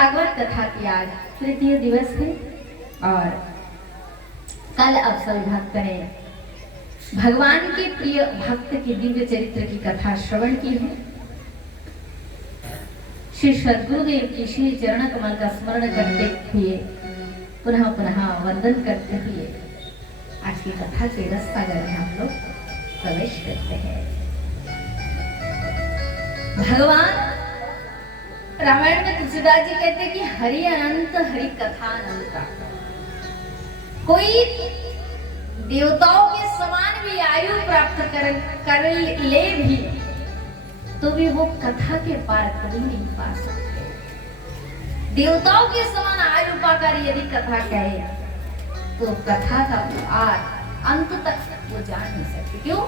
भागवत कथा की आज तृतीय दिवस है और कल अब सभी भक्त ने भगवान के प्रिय भक्त के दिव्य चरित्र की कथा श्रवण की है। श्री सद्गुरुदेव की श्री चरण कमल का स्मरण करते हुए पुनः पुनः वंदन करते हुए आज की कथा के रस सागर में हम लोग प्रवेश करते हैं। भगवान रामायण में तुलसीदास जी कहते हैं कि हरि अनंत हरि कथा अनंता। कोई देवताओं के समान भी आयु प्राप्त कर ले भी तो भी वो कथा के पार कभी नहीं पा सकते। देवताओं के समान आयु पाकर यदि कथा कहे तो कथा का पार अंत तक वो जान नहीं सकते। क्यों?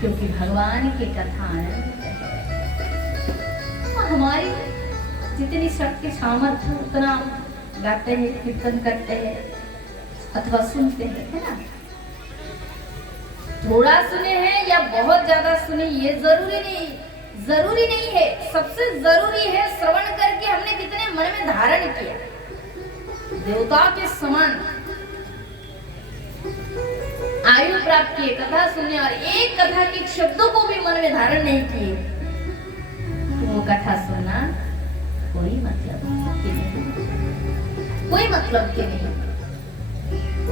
क्योंकि भगवान की कथा अनंत है। हमारी जितनी शक्ति सामर्थ्य उतना गाते हैं, कीर्तन करते हैं अथवा सुनते हैं, है ना। थोड़ा सुने हैं या बहुत ज्यादा सुने ये जरूरी नहीं है। सबसे जरूरी है श्रवण करके हमने कितने मन में धारण किया। देवता के समान आयु प्राप्त किए कथा सुनने और एक कथा के शब्दों को भी मन में धारण नहीं किए तो वो कथा सुनना कोई मतलब के नहीं।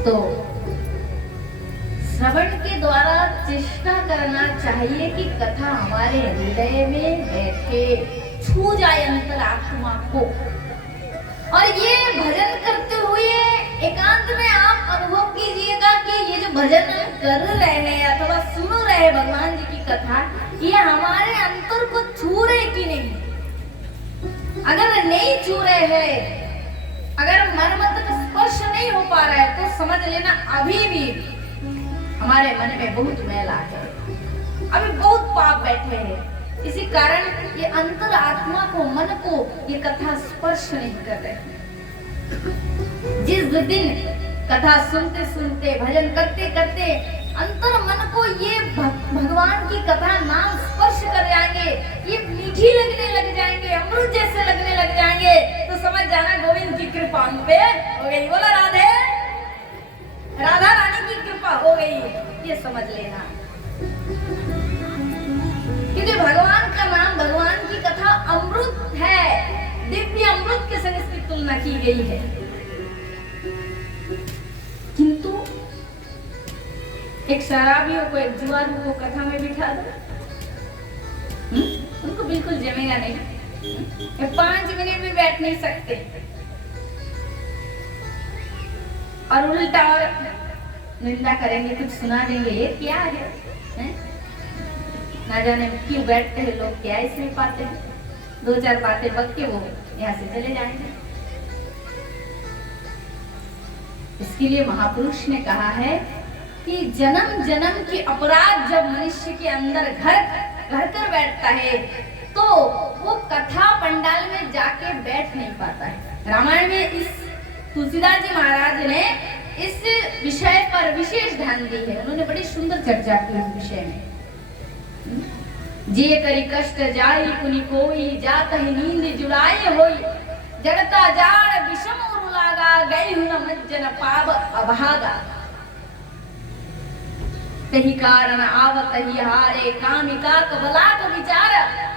तो श्रवण के द्वारा चेष्टा करना चाहिए कि कथा हमारे हृदय में बैठे, छू जाए अंतरात्मा को। और ये भजन करते हुए एकांत में आप अनुभव कीजिएगा कि ये जो भजन कर रहे हैं अथवा सुन रहे हैं भगवान जी की कथा, ये हमारे अंतर को छू रहे कि नहीं। अगर नहीं छू रहे हैं, अगर मन तक स्पर्श नहीं हो पा रहा है तो समझ लेना अभी भी हमारे मन में बहुत मैला है, अभी बहुत पाप बैठे हैं। इसी कारण ये अंतर आत्मा को, मन को ये कथा स्पर्श नहीं कर रहे। जिस दिन कथा सुनते सुनते भजन करते करते अंतर मन को ये भगवान की कथा नाम स्पर्श कर जाएंगे, ये मीठी लगने लग जाएंगे, अमृत जैसे लगने लग जाएंगे तो समझ जाना गोविंद की कृपा हम पे हो गई। बोला राधा रानी की कृपा हो गई, ये समझ लेना। क्योंकि भगवान का नाम, भगवान की कथा अमृत है, दिव्य अमृत के संग इसकी तुलना की गई है। किंतु एक शराबियों को, एक जुआरी को कथा में बिठा दो, उनको बिल्कुल जमेगा नहीं। 5 मिनट भी बैठ नहीं सकते और उल्टा और निंदा करेंगे, कुछ सुना देंगे, ये क्या है? ना जाने क्यों बैठते हैं लोग, क्या इसमें पाते हैं। 2-4 बातें बक के वो यहाँ से चले जाएंगे। इसके लिए महापुरुष ने कहा है कि जन्म जन्म की अपराध जब मनुष्य के अंदर घर कर बैठता है तो वो कथा पंडाल में जाके बैठ नहीं पाता है। रामायण में इस तुलसीदास जी महाराज ने इस विषय पर विशेष ध्यान दी है। उन्होंने बड़ी सुंदर चर्चा की इस विषय में। जे करी कष्ट जाई पुनि कोई, जात ही नींद जुड़ाए होई, जगता जाड़ विषम उरुलागा, गई हूं न मज्जन पाव अभागा। तही कारण आवत ही हारे, कामिका कबलाक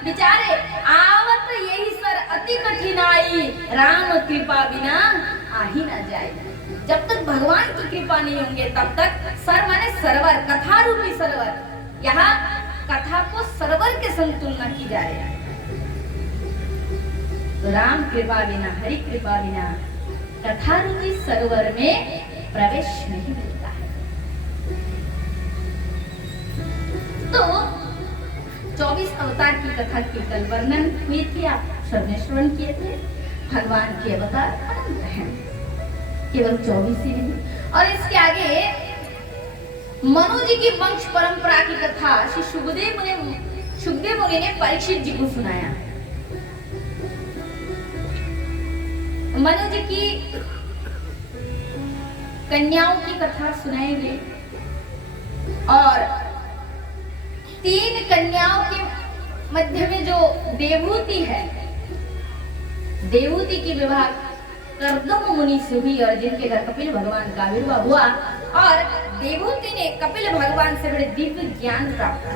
विचारे आवत यही सर अति कठिनाई, राम कृपा बिना आही न जाए। जब तक भगवान की कृपा नहीं होंगे तब तक सर माने सरवर, कथा रूपी सरवर, यहाँ कथा को सरवर के संग तुलना की जा रही है। तो राम कृपा बिना, हरि कृपा बिना कथा रूपी सरवर में प्रवेश नहीं मिलता है। तो 24 अवतार की कथा की कल वर्णन हुई थी, आप सबने श्रवण किए थे। भगवान के अवतार अनंत हैं, केवल 24 ही नहीं। और इसके आगे मनु जी की वंश परंपरा की कथा श्री सुखदेव मुनि ने परीक्षित जी को सुनाया। मनु जी की कन्याओं की कथा सुनाएंगे और 3 कन्याओं के मध्य में जो देवहूति है, देवहूति की विवाह कर्दम मुनि से हुई और जिनके घर कपिल भगवान का आविर्भाव हुआ और देवहूति ने कपिल भगवान से बड़े दिव्य ज्ञान प्राप्त किया।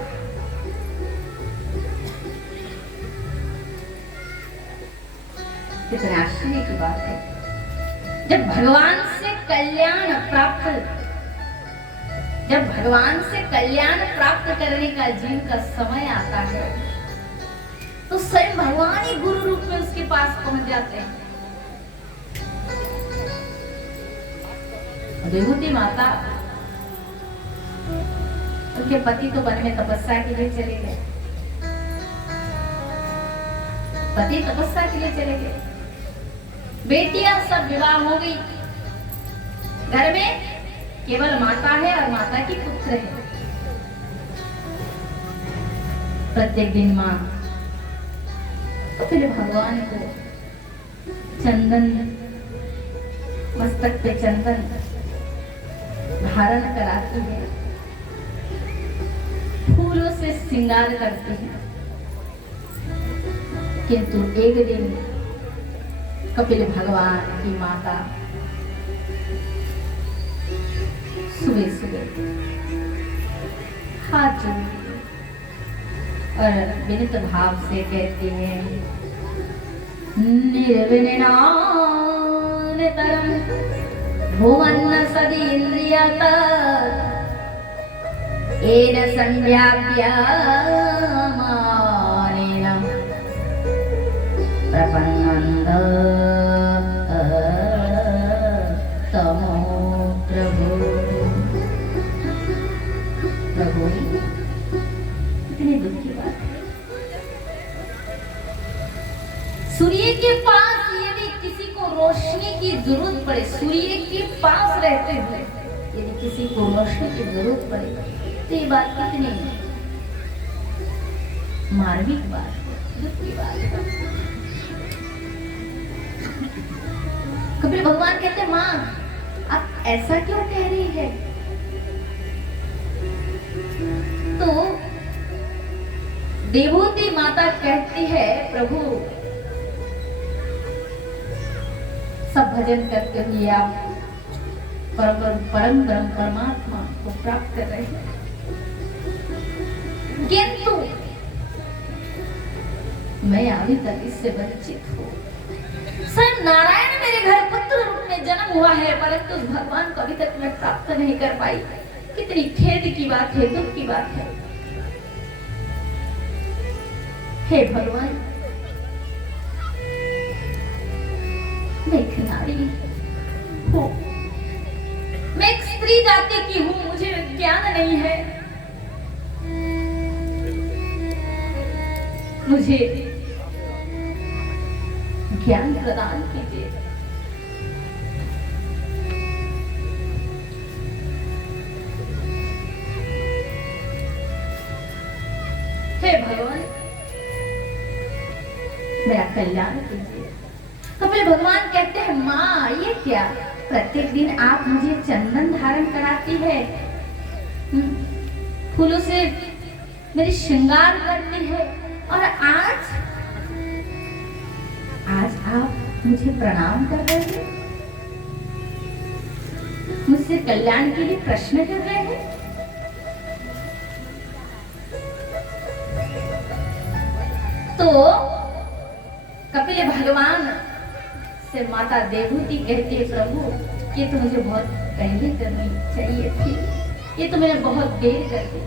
कितने आश्चर्य की बात है, जब भगवान से कल्याण प्राप्त करने का जीव का समय आता है तो स्वयं भगवान ही गुरु रूप में उसके पास पहुंच जाते हैं। देवहूति माता, उनके पति तो वन में तपस्या के लिए चले गए, बेटियां सब विवाह हो गई, घर में केवल माता है और माता की पुत्र है। प्रत्येक दिन मां फिर भगवान को चंदन, मस्तक पे चंदन धारण कराती है, फूलों से श्रृंगार करती है। किंतु एक दिन कपिल भगवान की माता सुबह सुबह हाथ जोड़ती और विनीत भाव से कहती है, निर्विघ्नानतरं भुवन्न सदीन्द्रियत येन संध्याप्य मानेन प्रपन्नन्द तमो प्रभु। इतने दुख की बात है। सूर्य के पास यदि किसी को रोशनी की जरूरत पड़े, सूर्य के पास रहते हुए यदि किसी को रोशनी की जरूरत पड़े तो ये बात कितनी मार्मिक बात है, दुख की बात है। कपिल भगवान कहते, माँ आप ऐसा क्यों कह रही है? तो देवहूति माता कहती है, प्रभु सब भजन करते हुए आप परम ब्रह्म परमात्मा को प्राप्त कर रहे हैं, किंतु मैं अभी तक इससे वंचित हूँ। स्वयं नारायण मेरे घर पुत्र रूप में जन्म हुआ है, परंतु उस भगवान को अभी तक मैं प्राप्त नहीं कर पाई। कितनी खेद की बात है, दुख की बात है। हे भगवान, मैं एक नारी हूँ, मैं एक स्त्री जाति की हूँ, मुझे ज्ञान नहीं है, मुझे ज्ञान प्रदान कीजिए। हे भगवान, मेरा कल्याण कीजिए। कपिल भगवान कहते हैं, माँ ये क्या, प्रत्येक दिन आप मुझे चंदन धारण कराती है, फूलों से मेरी श्रृंगार करती है, और आज आप मुझे प्रणाम कर रहे हैं, मुझसे कल्याण के लिए प्रश्न कर रहे हैं। तो कपिल भगवान से माता देवहूति कहती है, प्रभु ये तो मुझे बहुत पहले करनी चाहिए थी, ये तो मैंने बहुत देर कर दी,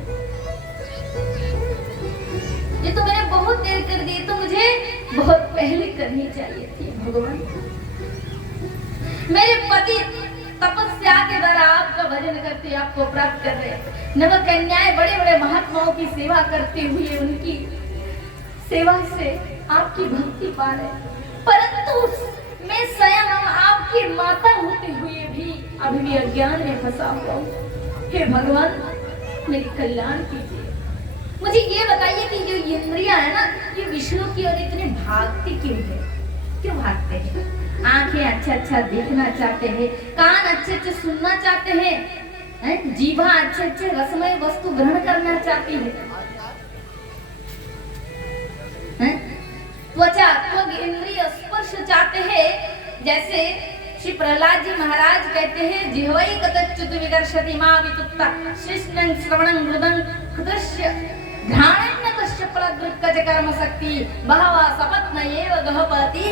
ये तो मैंने बहुत देर कर दी, तो मुझे बहुत पहले करनी चाहिए थी। भगवान मेरे पति तपस्या के द्वारा आपका भजन करते, आपको प्राप्त कर रहे, नव कन्याएं बड़े बड़े महात्माओं की सेवा करते हुए उनकी सेवा से आपकी भक्ति पा रहे, परंतु मैं स्वयं आपकी माता होते हुए भी अभी भी अज्ञान में फंसा हुआ हूँ। हे भगवान मेरी कल्याण कीजिए। मुझे ये बताइए कि जो इंद्रियां है ना, ये विष्णु की ओर इतनी भागती क्यों है, क्यों भागते हैं? आंखें अच्छा अच्छा देखना चाहते हैं, कान अच्छे अच्छे सुनना चाहते हैं, जीभा अच्छे अच्छे रसमय वस्तु ग्रहण करना चाहती है, त्वचा त्वग इंद्रिय स्पर्श चाहते हैं, जैसे श्री प्रहलाद जी महाराज कहते हैं जिह्वै कतच्युत विकर्षति मा वितुत्ता शिष्णं श्रवणं हृदं कृतस्य घ्राणेन तस्य फलदृक्कज कर्म शक्ति बहवा सपत्न एव गहपति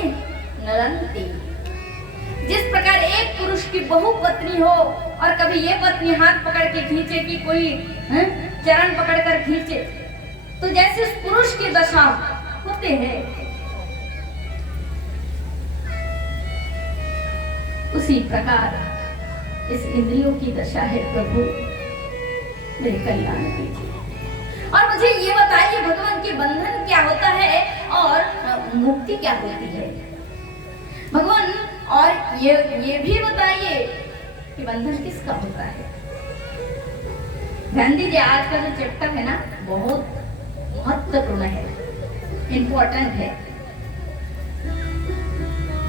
नरन्ति। जिस प्रकार एक पुरुष की बहु पत्नी हो और कभी ये पत्नी हाथ पकड़ के खींचे कि कोई चरण पकड़ कर खींचे, तो जैसे उस पुरुष की दशा होते हैं, उसी प्रकार इस इंद्रियों की दशा है। प्रभु मेरे कल्याण कीजिए। और मुझे ये बताइए भगवान के बंधन क्या होता है और मुक्ति क्या होती है भगवान, और ये भी बताइए कि बंधन किसका होता है। ध्यान दीजिए, आज का जो चैप्टर है ना बहुत महत्वपूर्ण है, इंपॉर्टेंट है।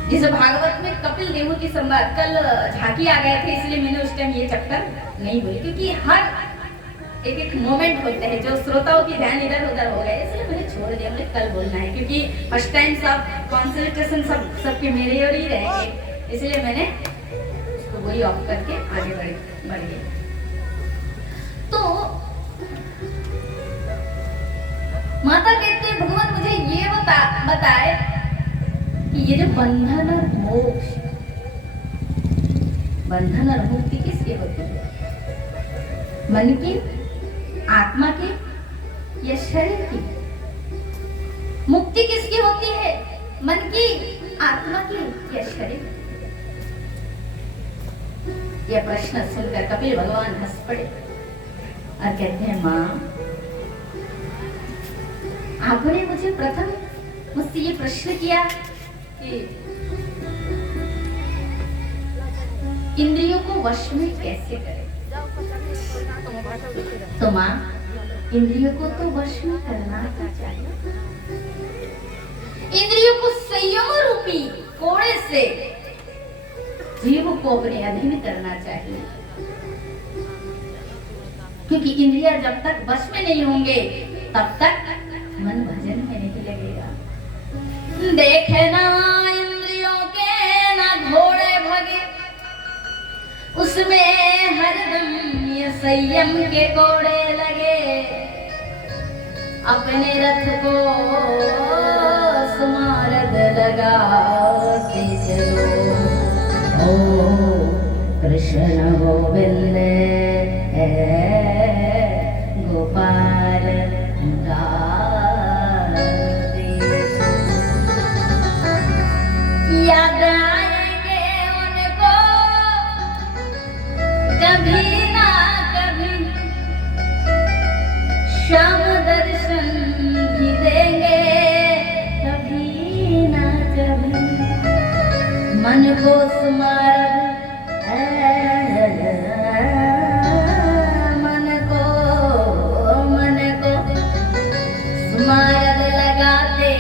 जैसे भागवत में कपिल देव की संवाद, कल झांकी आ गए थे इसलिए मैंने उस टाइम ये चैप्टर नहीं बोली, क्योंकि हर एक एक मोमेंट होते हैं जो श्रोताओं की ध्यान इधर उधर हो गए, इसलिए मैंने छोड़ दिया, मुझे कल बोलना है, क्योंकि फर्स्ट टाइम सब कॉन्सेंट्रेशन सबके मेरे और ही रहेंगे, इसलिए मैंने उसको वही ऑफ करके आगे बढ़ गए। तो माता कहते हैं भगवान मुझे ये बताए कि ये जो बंधन और मोक्ष, बंधन और मुक्ति किसकी होती है, मन की, आत्मा की या शरीर की? मुक्ति किसकी होती है, मन की, आत्मा की या शरीर? यह प्रश्न सुनकर कपिल भगवान हंस पड़े और कहते हैं माँ, आपने मुझे प्रथम मुझसे ये प्रश्न किया कि इंद्रियों को वश में कैसे करें। तो माँ, इंद्रियों को तो वश में करना चाहिए, इंद्रियों को संयम रूपी कोड़े से जीव को अपने अधीन करना चाहिए, क्योंकि इंद्रियां जब तक वश में नहीं होंगे तब तक मन भजन में नहीं लगेगा। देखे ना इंद्रियों के ना घोड़े भगे, उसमें हरदम ये संयम के कोड़े लगे। अपने रथ को सुमारद लगाते चलो, ओ कृष्ण गोविंद गोपाल याद आएंगे उनको कभी ना कभी, श्याम दर्शन भी देंगे कभी ना कभी। मन को स्मारक स्मारक लगाते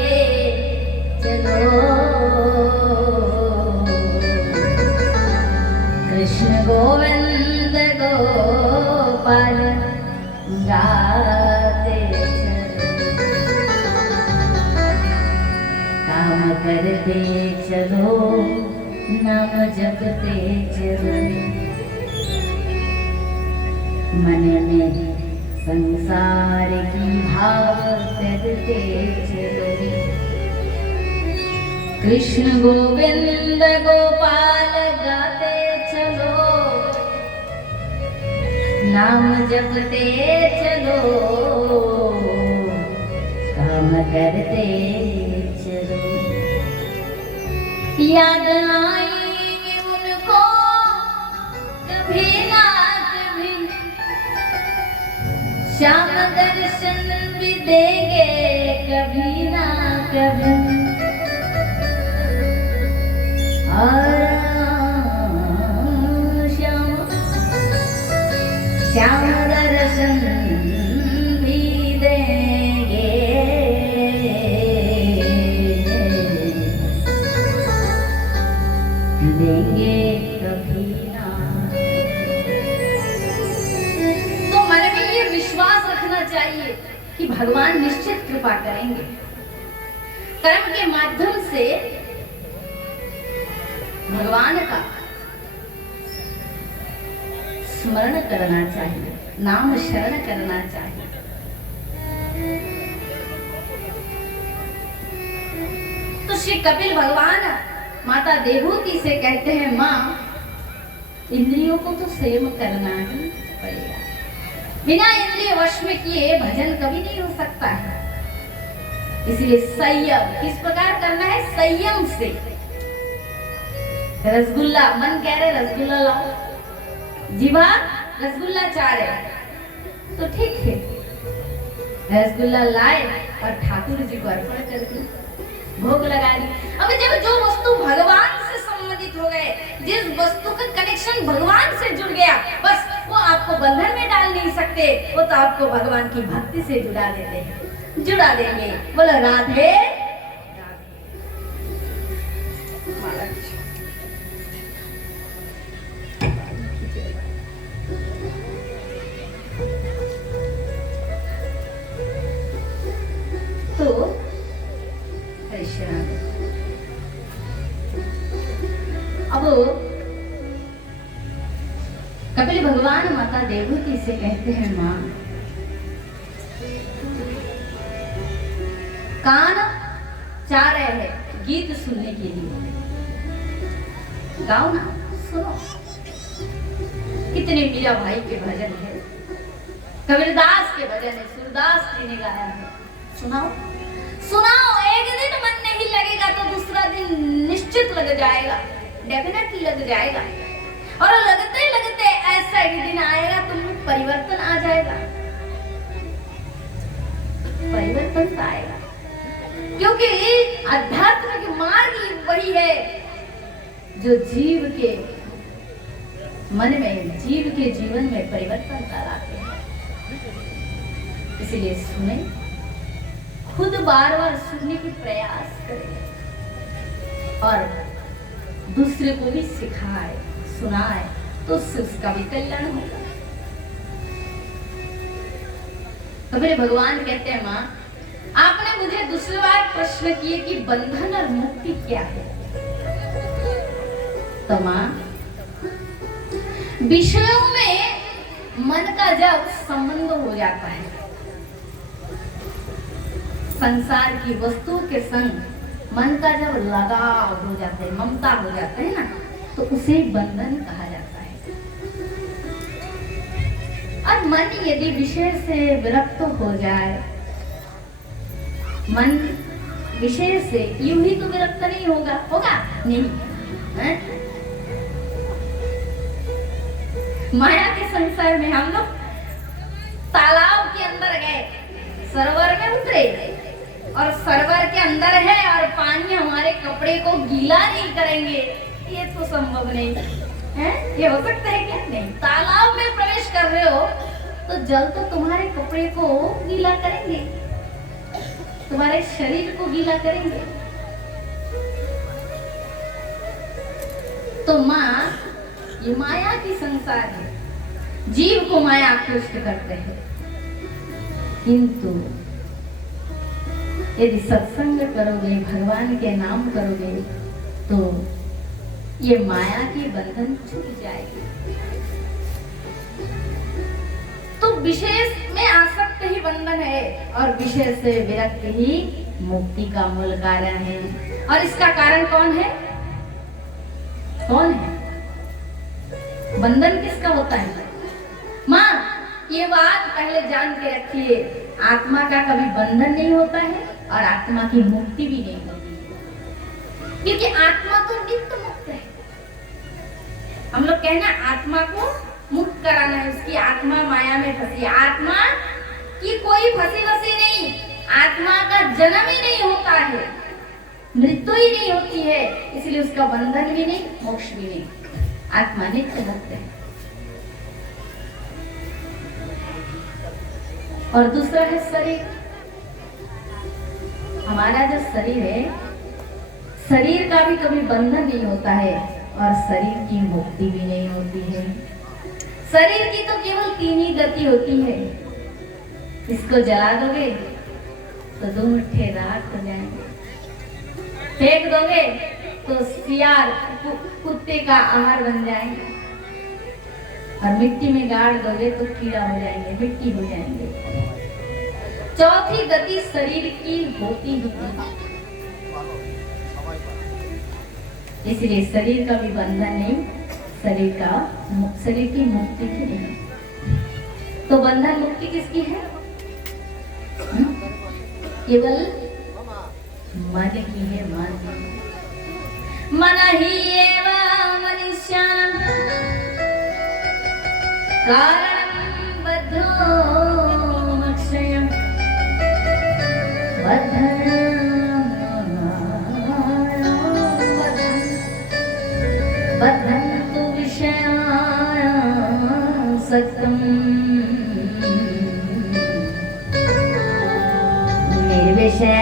चलो, कृष्ण गोविंद गोपाल गाते चलो। काम करते चलो, नाम जपते चलो, मन में संसार की भाव करते चलो। कृष्ण गोविंद गोपाल गाते चलो, नाम जपते चलो, काम करते चलो। याद आएंगे उनको कभी ना कभी, श्याम दर्शन भी देंगे कभी ना कभी। श्याम दर्शन भी देंगे, देंगे कभी ना। तो मन में ये विश्वास रखना चाहिए कि भगवान निश्चित कृपा करेंगे। कर्म के माध्यम से भगवान का स्मरण करना चाहिए, नाम शरण करना चाहिए। तो श्री कपिल भगवान माता देवहूति से कहते हैं, माँ इंद्रियों को तो संयम करना ही पड़ेगा, बिना इंद्रिय वश में किए भजन कभी नहीं हो सकता है। इसलिए संयम किस प्रकार करना है? संयम से। रसगुल्ला, मन कह रहे रसगुल्ला लाओ, जीवा रसगुल्ला चाह रहे, तो ठीक है, रसगुल्ला लाए और ठाकुर जी को अर्पण कर दी, भोग लगा दी। अब जब जो वस्तु भगवान से संबंधित हो गए, जिस वस्तु का कनेक्शन भगवान से जुड़ गया, बस वो आपको बंधन में डाल नहीं सकते, वो तो आपको भगवान की भक्ति से जुड़ा देते हैं, जुड़ा देंगे। बोलो राधे तो अब कपिल भगवान माता देवहूति से कहते हैं, मां कान चाह रहे हैं गीत सुनने के लिए, गाओ ना, सुनो। कितने मीरा भाई के भजन है, कबीरदास के भजन है, सूरदास जी ने गाया है, सुनाओ सुनाओ। एक दिन मन नहीं लगेगा तो दूसरा दिन निश्चित लग जाएगा, डेफिनेटली लग जाएगा। और लगते लगते ऐसा एक दिन आएगा तुम परिवर्तन आ जाएगा, परिवर्तन तो आएगा, क्योंकि आध्यात्मिक मार्ग वही है जो जीव के मन में, जीव के जीवन में परिवर्तन लाते हैं। इसलिए सुने, खुद बार बार सुनने की प्रयास करें और दूसरे को भी सिखाए, सुनाए, तो उससे उसका भी कल्याण होगा। तो मेरे भगवान कहते हैं, मां आपने मुझे दूसरी बार प्रश्न किए कि बंधन और मुक्ति क्या है। तो मां विषयों में मन का जब संबंध हो जाता है, संसार की वस्तुओं के संग मन का जब लगाव हो जाता है, ममता हो जाता है ना, तो उसे बंधन कहा जाता है। और मन यदि विषय से विरक्त हो जाए, मन विषय से यूं ही तो विरक्त नहीं होगा, होगा नहीं है? माया के संसार में हम लोग तालाब के अंदर गए, सरोवर में उतरे और सरोवर के अंदर है और पानी हमारे कपड़े को गीला नहीं करेंगे, ये तो संभव नहीं है। ये हो सकता है क्या? नहीं। तालाब में प्रवेश कर रहे हो तो जल तो तुम्हारे कपड़े को गीला करेंगे, तुम्हारे शरीर को गीला करेंगे। तो माँ ये माया की संसार है, जीव को माया आकृष्ट करते हैं, किंतु यदि सत्संग करोगे, भगवान के नाम करोगे, तो ये माया की बंधन छूट जाएगी। तो विशेष में आसक्त ही बंधन है और विषय से विरक्त ही मुक्ति का मूल कारण है। और इसका कारण कौन है? कौन है? बंधन किसका होता है? माँ ये बात पहले जान के रखिए, आत्मा का कभी बंधन नहीं होता है और आत्मा की मुक्ति भी नहीं होती है, क्योंकि आत्मा तो नित्य मुक्त है। हम लोग कहना आत्मा को मुक्त कराना है, उसकी आत्मा माया में फंसी। आत्मा की कोई फंसी वसी नहीं, आत्मा का जन्म ही नहीं होता है, मृत्यु ही नहीं होती है, इसलिए उसका बंधन भी नहीं, मोक्ष भी नहीं। आत्मा नित्य मुक्त है। और दूसरा है शरीर। हमारा जो शरीर है, शरीर का भी कभी बंधन नहीं होता है और शरीर की मुक्ति भी नहीं होती है। शरीर की तो केवल 3 ही गति होती है, इसको जला दोगे तो 2 मुट्ठे राख हो जाएंगे, फेंक दोगे तो सियार कुत्ते का आहार बन जाएंगे, और मिट्टी में गाड़ दोगे तो कीड़ा हो जाएंगे, मिट्टी हो जाएंगे। चौथी गति शरीर की होती ही नहीं, इसलिए शरीर का भी बंधन नहीं, शरीर की मुक्ति की नहीं। तो बंधन मुक्ति किसकी है? केवल मन की है। मन ही एवं मनुष्याणां कारणं बद्धो मोक्षयं बद्धन्तु विषयान् सत्यं निर्विषय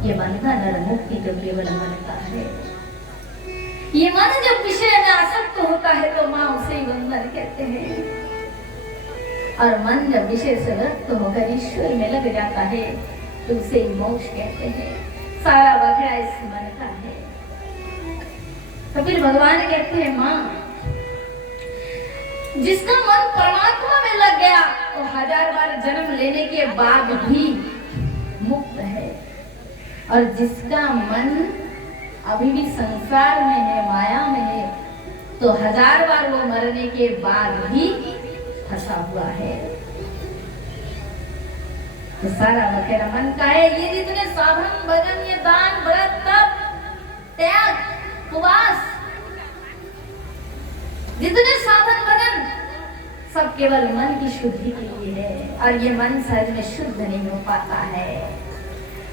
ये बंधन और मुक्ति तो केवल मन का है। ये मन जब विषय में आसक्त होता है तो माँ उसे ही बंधन कहते हैं, और मन जब विषय से रक्त होकर ईश्वर में लग जाता है तो उसे ही मोक्ष कहते हैं। सारा बखड़ा इस मन का है। तो फिर भगवान कहते हैं माँ, जिसका मन परमात्मा में लग गया वो 1000 बार जन्म लेने के बाद भी मुक्त है, और जिसका मन अभी भी संसार में है, माया में है, तो 1000 बार वो मरने के बाद भी फंसा हुआ है। तो सारा बखेरा मन का है। ये जितने साधन भजन, ये दान व्रत तप त्याग उपवास, जितने साधन भजन सब केवल मन की शुद्धि के लिए है, और ये मन सहज में शुद्ध नहीं हो पाता है।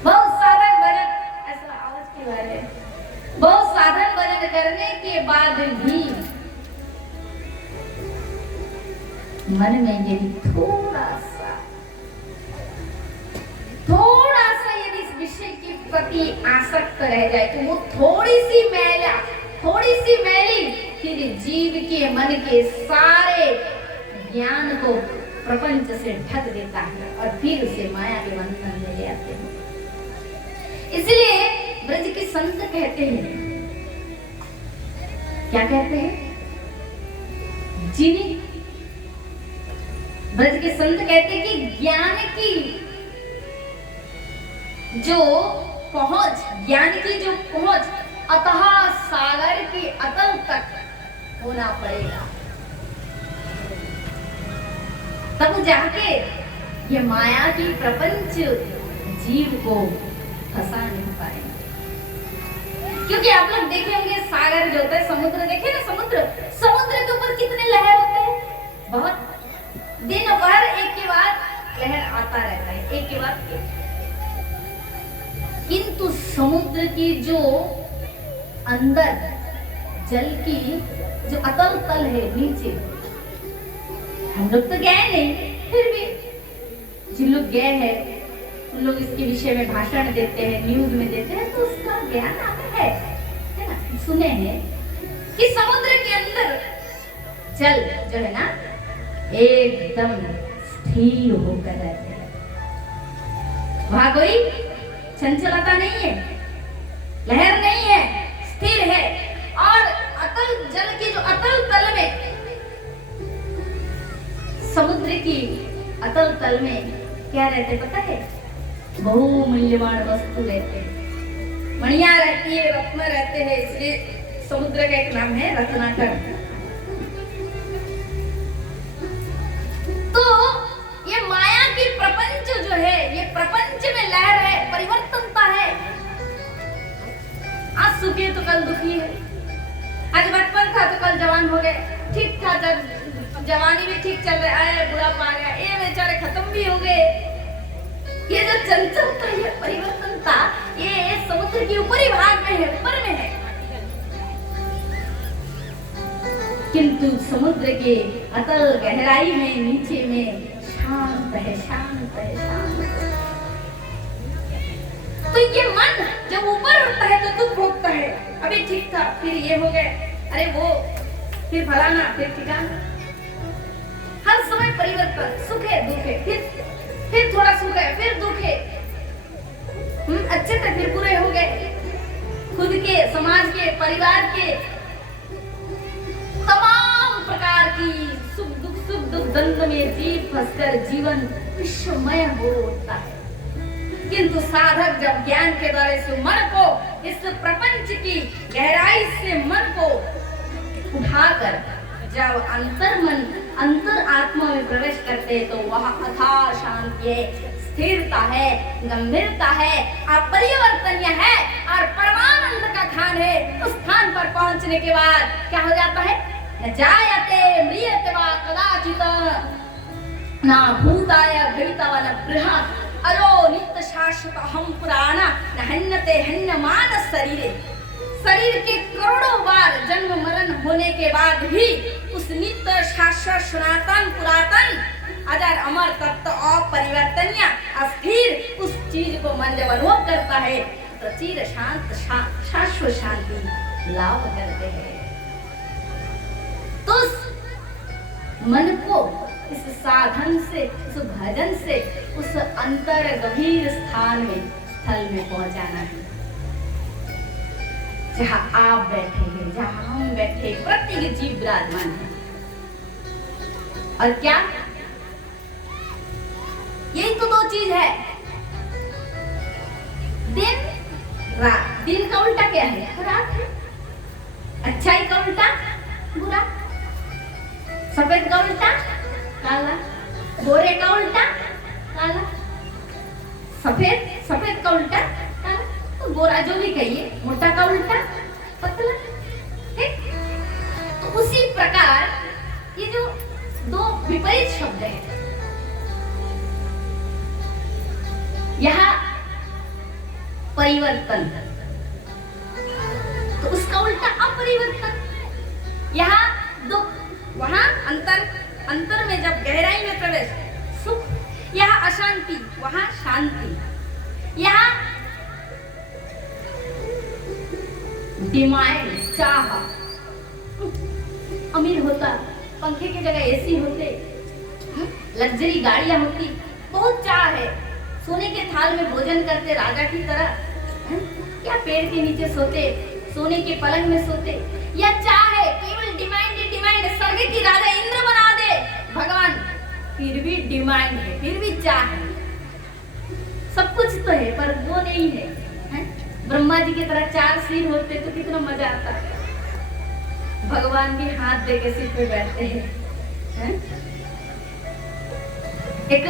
बहुत साधन भजन, ऐसा आवाज क्यों आ रहा है? बहुत साधन भजन करने के बाद भी मन में यदि थोड़ा सा यदि इस विषय के प्रति आसक्त रह जाए तो वो थोड़ी सी मैली फिर जीव के मन के सारे ज्ञान को प्रपंच से ढक देता है, और फिर उसे माया के बंधन में ले आते हैं। इसलिए ब्रज के संत कहते हैं, क्या कहते हैं? जिन्हें ब्रज के संत कहते हैं कि ज्ञान की जो पहुंच अतः सागर की अतल तक होना पड़ेगा, तब जाके ये माया की प्रपंच जीव को फंसा नहीं पाएगा। क्योंकि आप लोग देखे होंगे सागर जो होता है, समुद्र देखे ना, समुद्र के ऊपर कितने लहर होते हैं, बहुत दिन भर एक के बाद लहर आता रहता है, एक के बाद एक। किंतु समुद्र की जो अंदर जल की जो अतल तल है नीचे, हम लोग तो गए नहीं, फिर भी जिन लोग गए हैं उन लोग इसके विषय में भाषण देते हैं, न्यूज में देते हैं, तो उसका ज्ञान हमें है ना, सुने हैं कि समुद्र के अंदर जल जो है ना एकदम स्थिर होकर रहते हैं, वहां कोई चंचलता नहीं है, लहर नहीं है, स्थिर है। और अतल जल की जो अतल तल में, समुद्र की अतल तल में क्या रहते पता है? बहुमूल्यवान वस्तु रहते हैं, मणिया रहती है, रत्न रहते हैं, इसलिए समुद्र का एक नाम है रत्नाकर। तो ये माया की प्रपंच जो है, ये प्रपंच में लहर है, परिवर्तनता है। आज सुखी तो कल दुखी है, आज बचपन था तो कल जवान हो गए, ठीक था जब जवानी में ठीक चल रहा है, बुढ़ापा आ गया, ये बेचारे खत्म भी हो गए। ये जो चंचलता, ये परिवर्तनता, ये समुद्र के ऊपरी भाग में है, ऊपर में है। किंतु समुद्र के अतल गहराई में, नीचे में शांत है, शांत है, शांत है। तो ये मन जब ऊपर उठता है तो दुख भोगता है, अभी ठीक था, फिर ये हो गए, अरे वो, फिर फलाना, फिर ठिकाना। परिवर्तन, सुख है दुख है, फिर थोड़ा सुख है फिर दुख है। अच्छे थे फिर बुरे हो गए। खुद के, समाज के, परिवार के तमाम प्रकार की सुख दुख द्वंद में जीव फंसकर जीवन विषमय हो उठता है। किंतु साधक जब ज्ञान के द्वारा इस मन को, इस प्रपंच की गहराई से मन को उठाकर जब अंतर आत्मा में प्रवेश करते हैं तो वह अथाह शांति है, स्थिरता है, गंभीरता है, अपरिवर्तनीय है और परमानंद का स्थान है। उस स्थान पर पहुंचने के बाद क्या हो जाता है? न जायते म्रियते वा कदाचित, न भूताय भविता वा न बृहत्, अयो नित्य शाश्वत हम पुराना, न हन्यते हन्यमान शरीरे। शरीर के करोड़ों बार जन्म मरण होने के बाद भी उस नित्य शाश्वत सनातन पुरातन अजर अमर तत्व अपरिवर्तनीय अस्थिर उस चीज को मन जब अनुभव करता है तो चिर शांत शाश्वत शांति लाभ करते हैं। तो उस मन को इस साधन से, उस भजन से उस अंतर गंभीर स्थल में पहुंचाना है जहाँ आप बैठे हैं, जहाँ हम बैठे, प्रत्येक जीव विराजमान है। और क्या यही तो दो चीज है, दिन रात। दिन का उल्टा क्या है? रात है। अच्छाई का उल्टा बुरा, सफेद का उल्टा काला, गोरे का उल्टा काला, सफेद का उल्टा काला, तो गोरा जो भी कहिए, मोटा का उल्टा पतला। ठीक? तो उसी प्रकार ये जो दो विपरीत शब्द है, यहाँ परिवर्तन तो उसका उल्टा अपरिवर्तन। यहाँ दुख, वहां अंतर में जब गहराई में प्रवेश, सुख, यहाँ अशांति, वहां शांति। यहाँ डिमांड, चाह, अमीर होता, पंखे की जगह एसी होते, लग्जरी गाड़ियां होती, बहुत चाह है, सोने के थाल में भोजन करते राजा की तरह, क्या पेड़ के नीचे सोते, सोने के पलंग में सोते। या चाह है, केवल डिमांड, स्वर्ग की राजा इंद्र बना दे भगवान, फिर भी डिमांड है, फिर भी चाह है। सब कुछ तो है पर वो नहीं है, ब्रह्मा जी की तरह 4 सिर होते तो कितना मजा आता है। भगवान भी हाथ दे के सिर पे बैठते हैं। एक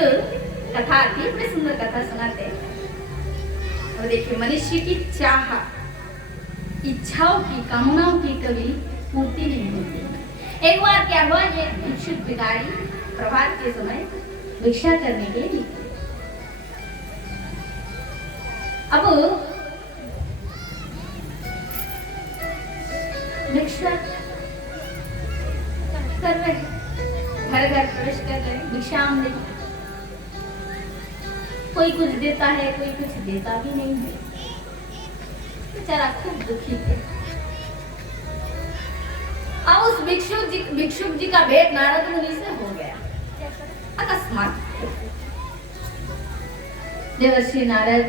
कथा थी, बड़ी सुंदर कथा सुनाते हैं। और देखिए, मनुष्य की चाह, इच्छाओं की, कामनाओं की कभी पूर्ति नहीं होती। एक बार क्या हुआ, ये भिक्षुक भिखारी प्रभात के समय भिक्षा करने के लिए निकले। अब भिक्षा कर रहे, घर घर प्रवेश कर रहे, भिक्षा में कोई कुछ देता है, कोई कुछ देता भी नहीं है। बेचारा खूब दुखी थे। अब उस भिक्षुक जी का भेंट नारद मुनि से हो गया अकस्मात। देवर्षि नारद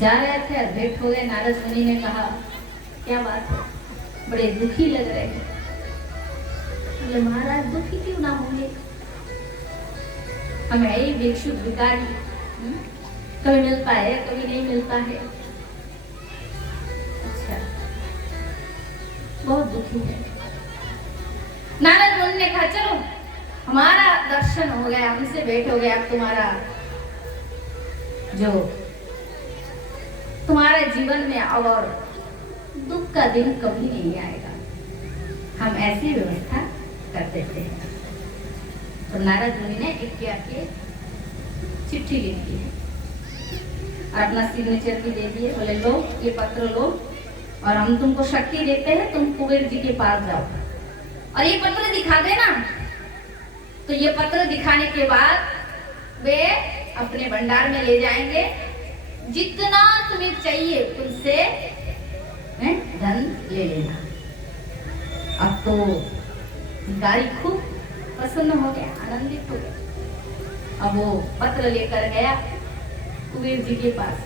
जा रहे थे और भेंट हो गए। नारद मुनि ने कहा, क्या बात है, बड़े दुखी लग रहे हैं। बोले, महाराज दुखी क्यों ना होंगे, हम है भिक्षुक भिखारी, कभी मिलता है कभी नहीं मिलता है। अच्छा, बहुत दुखी है। नारद मुनि ने कहा, चलो हमारा दर्शन हो गया, हमसे भेंट हो गया, अब तुम्हारा जीवन में और दुख का दिन कभी नहीं आएगा, हम ऐसी व्यवस्था कर देते हैं। तो नारद मुनि ने एक के चिट्ठी लिख दी और अपना सिग्नेचर भी दे दिए। बोले, लो ये पत्र लो और हम तुमको शक्ति देते हैं, तुम कुबेर जी के पास जाओ और ये पत्र दिखा देना। तो ये पत्र दिखाने के बाद वे अपने भंडार में ले जाएंगे, जितना तुम्हें चाहिए उनसे धन ले लेना। अब तो भिखारी खूब प्रसन्न हो गया, आनंदित हो गया। अब वो पत्र लेकर गया कुबेर जी के पास,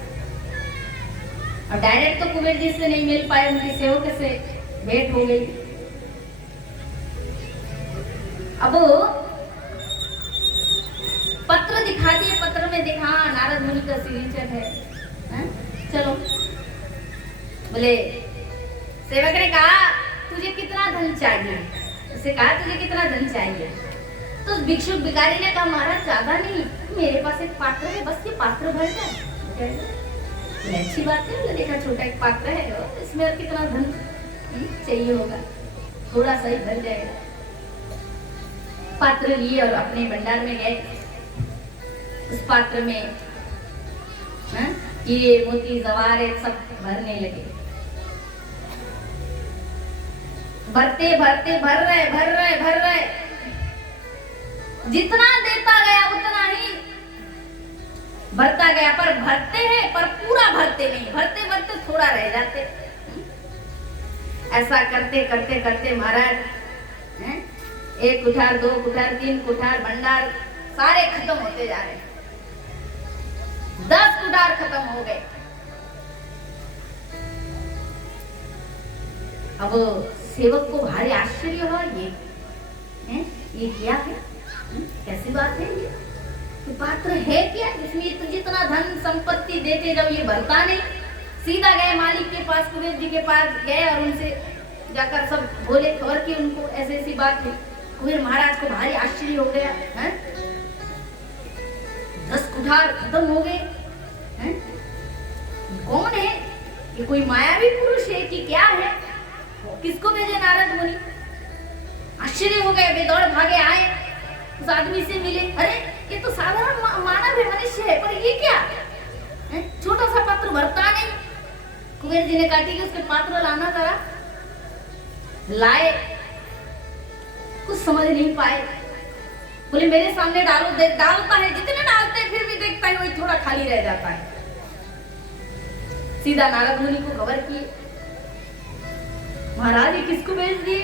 और डायरेक्ट तो कुबेर जी से नहीं मिल पाए, उनके सेवक से भेंट हो गई। अब पत्र दिखा दिए, पत्र में देखा नारद मुनि का सिग्नेचर है। चलो, बोले सेवक ने कहा तुझे कितना धन चाहिए, उसे कहा तुझे कितना धन चाहिए। तो भिक्षुक भिखारी ने कहा महाराज ज्यादा नहीं, मेरे पास एक पात्र है, बस ये पात्र भर जाए। अच्छी बात है, देखा छोटा एक पात्र है, इसमें कितना धन चाहिए होगा, थोड़ा सा ही भर जाएगा। पात्र लिए और अपने भंडार में गए। उस पात्र में हीरे मोती जवाहरात सब भरने लगे। भरते भरते भर रहे, जितना देता गया उतना ही भरता गया, पर भरते हैं पर पूरा भरते नहीं, भरते भरते थोड़ा रह जाते। ऐसा करते करते करते महाराज एक कुठार, दो कुठार, तीन कुठार भंडार सारे खत्म होते जा रहे। 10 कुठार खत्म हो गए। अब सेवक को भारी आश्चर्य हुआ, ये क्या है, कैसी बात है, ये पात्र है क्या, इसमें जितना धन संपत्ति देते जब ये भरता नहीं। सीधा गए मालिक के पास, कुबेर जी के पास गए और उनसे जाकर सब बोले, खबर की उनको ऐसी ऐसी बात है। कुबेर महाराज को भारी आश्चर्य हो गया, 10 कुठार खत्म हो गए। कौन है ये, कोई मायावी पुरुष है कि क्या है, किसको भेजे नारद मुनि। आश्चर्य हो गए, वे दौड़ भागे आए, उस आदमी से मिले। अरे ये तो साधारण मानव है, मनुष्य है, पर ये क्या, छोटा सा पात्र भरता नहीं। कुबेर जी ने कहा कि उसके पात्र लाना जरा। लाए, कुछ समझ नहीं पाए। बोले मेरे सामने डालो, डालता है, जितने डालते हैं फिर भी देखता है वही थोड़ा खाली रह जाता है। सीधा नारद मुनि को खबर की, महाराज ये किसको भेज दिए,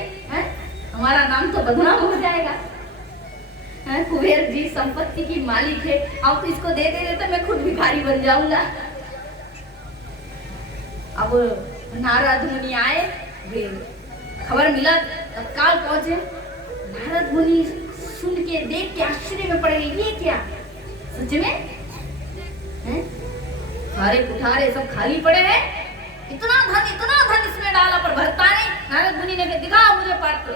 हमारा नाम तो बदनाम हो जाएगा। कुबेर जी संपत्ति की मालिक है, आप तो इसको दे दे तो मैं खुद भिखारी बन जाऊंगा। अब नारद मुनि आए, खबर मिला, तत्काल पहुंचे। नारद मुनि सुन के देख के आश्चर्य में पड़ गए, ये क्या, सच में सारे कुठारे सब खाली पड़े हैं, इतना धन इसमें डाला पर भरता नहीं। नारद मुनि ने दिखा मुझे पात्र।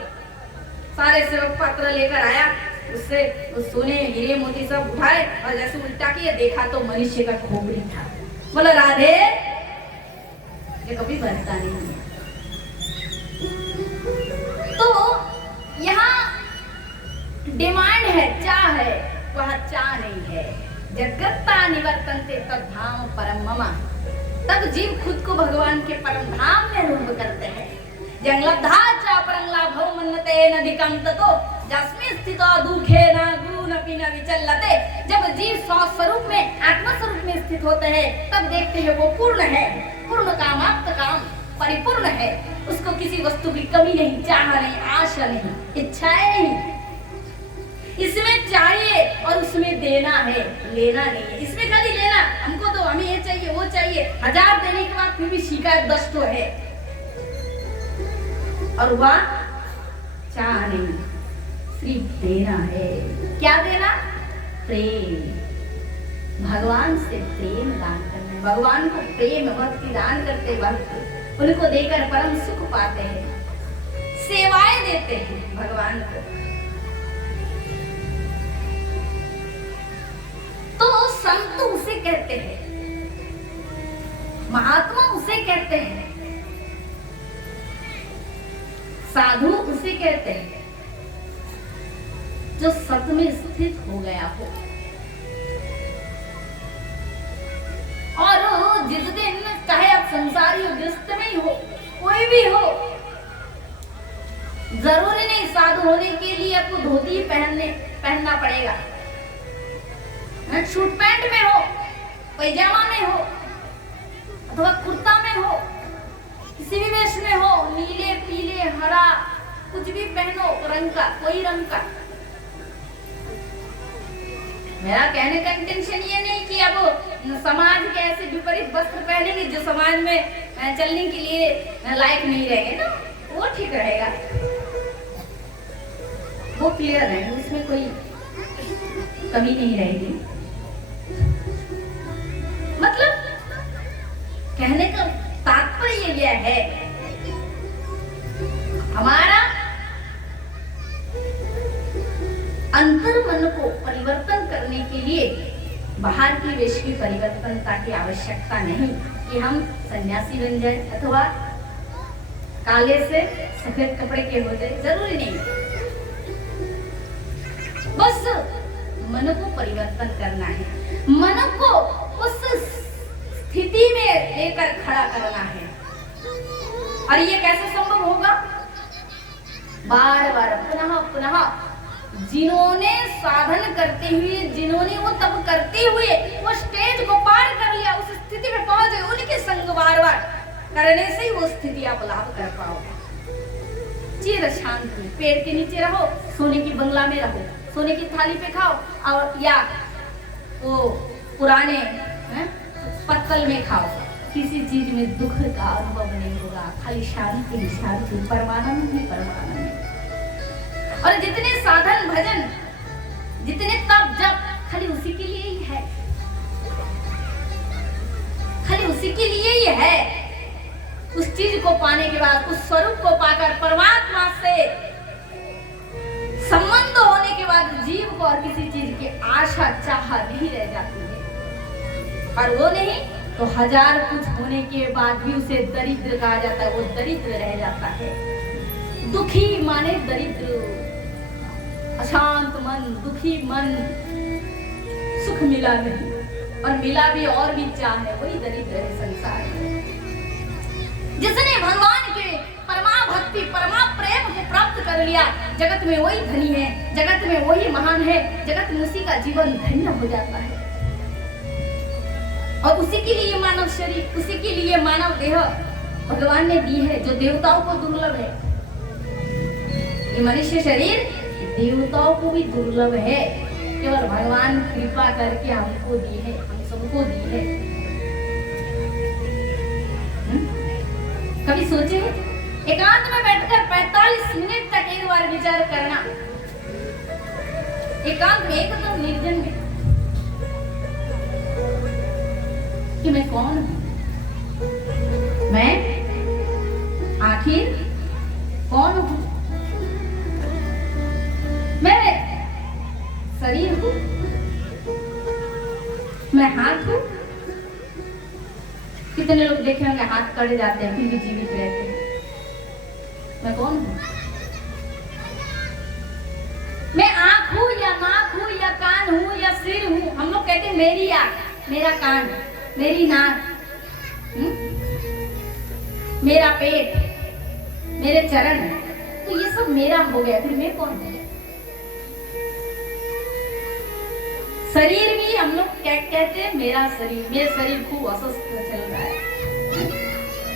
सारे सेवक पात्र लेकर आया, उससे उस सोने हीरे मोती सब उठाए और जैसे उल्टा किया, देखा तो मनुष्य का खोपड़ी था। बोला राधे ये कभी भरता नहीं है। तो यहाँ डिमांड है, चाह है, वह चाह नहीं है। जगत्ता निवर्तन्ते तद्धाम परम मम। तब जीव खुद को भगवान के परम धाम में रूप करते हैं। जंगलब्धा च परं लाभो मन्यते नधिकं ततो जस्मिन् स्थितो दुखेन गुणपि न विचलते। जब जीव स्वस्वरूप में, आत्मा स्वरूप में स्थित होते हैं, तब देखते हैं वो पूर्ण है, पूर्ण कामाप्त काम, परिपूर्ण है। उसको किसी वस्तु की कमी नहीं, चाह नहीं, आशा नहीं, इच्छाएं नहीं। इसमें चाहिए और उसमें देना है, लेना नहीं है। इसमें खाली लेना, हमको तो हमें ये चाहिए वो चाहिए, 1000 देने के बाद फिर भी शिकायत 10 तो है, और वह चाह नहीं, सिर्फ देना है। क्या देना, प्रेम, भगवान से प्रेम दान करना। भगवान को प्रेम भक्ति दान करते वक्त उनको देकर परम सुख पाते हैं, सेवाएं देते हैं भगवान को। तो संत उसे कहते हैं, महात्मा उसे कहते हैं, साधु उसे कहते हैं जो सत में स्थित हो गया हो। और जिस दिन चाहे आप संसारी हो, गृहस्थ में ही हो, कोई भी हो, जरूरी नहीं साधु होने के लिए आपको धोती पहनना पड़ेगा। सूट पैंट में हो, पैजामा में हो, अथवा कुर्ता में हो, किसी भी वेश में हो, नीले पीले हरा कुछ भी पहनो रंग का, कोई रंग का। मेरा कहने का इंटेंशन ये नहीं कि अब समाज के ऐसे विपरीत वस्त्र पहनेंगे जो समाज में चलने के लिए लायक नहीं रहेंगे ना, वो ठीक रहेगा, वो क्लियर रहेगा, उसमें कोई कमी नहीं रहेगी। मतलब कहने का तात्पर्य यह है, हमारा अंतर मन को परिवर्तन करने के लिए बाहर की वेश की परिवर्तनता की आवश्यकता नहीं कि हम सन्यासी बन जाए अथवा काले से सफेद कपड़े के हो जाए, जरूरी नहीं। बस मन को परिवर्तन करना है, मन को उस स्थिति में लेकर खड़ा करना है। और ये कैसे संभव होगा? बार बार पुनः पुनः जिन्होंने साधन करते हुए, जिन्होंने वो तब करते हुए वो स्टेज को पार कर लिया, उस स्थिति में पहुंच गए, उनके संग बार बार करने से ही वो स्थिति आप लाभ कर पाओगे। चिर शांति, पेड़ के नीचे रहो, सोने की बंगला में रहो, सोने की थाली पे खाओ, और या वो पुराने पत्तल में खाओ, किसी चीज में दुख का अनुभव नहीं होगा, खाली शांति शांति, परमानंद ही परमानंद। और जितने साधन भजन, जितने तप जप, खाली उसी के लिए ही है, खाली उसी के लिए ही है। उस चीज को पाने के बाद, उस स्वरूप को पाकर परमात्मा से संबंध होने के बाद जीव को और किसी चीज की आशा चाह नहीं रह जाती है। और वो नहीं तो हजार कुछ होने के बाद भी उसे दरिद्र कहा जाता है, वो दरिद्र रह जाता है। दुखी माने दरिद्र, अशांत मन, दुखी मन, सुख मिला नहीं और मिला भी और भी चाहे, वही दरिद्र है संसार में। जिसने भगवान के परमा भक्ति, परमा प्रेम को प्राप्त कर लिया, जगत में वही धनी है, जगत में वही महान है, जगत में उसी का जीवन धन्य हो जाता है। और उसी के लिए मानव शरीर, उसी के लिए मानव देह भगवान ने दी है, जो देवताओं को दुर्लभ है। ये मनुष्य शरीर देवताओं को भी दुर्लभ है, केवल भगवान कृपा करके हमको दी है, हम सबको दी है। कभी सोचे एकांत में बैठकर 45 मिनट तक एक बार विचार करना, एकांत में, एकदम निर्जन में, कि मैं कौन हूं, मैं आखिर कौन हूं, मैं शरीर हूं, मैं हाथ हूं। कितने लोग देखे होंगे हाथ कड़े जाते हैं फिर भी जीवित रहते हैं। मैं कौन हूं? मैं आंख हूं या नाक हूं या कान हूं या सिर हूं? हम लोग कहते हैं मेरी आंख, मेरा कान, मेरी नाक, मेरा पेट, मेरे चरण, तो ये सब मेरा हो गया, फिर मैं कौन हूं? शरीर भी हम लोग क्या कहते हैं, मेरा शरीर, मेरा शरीर खूब अस्वस्थ चल रहा है,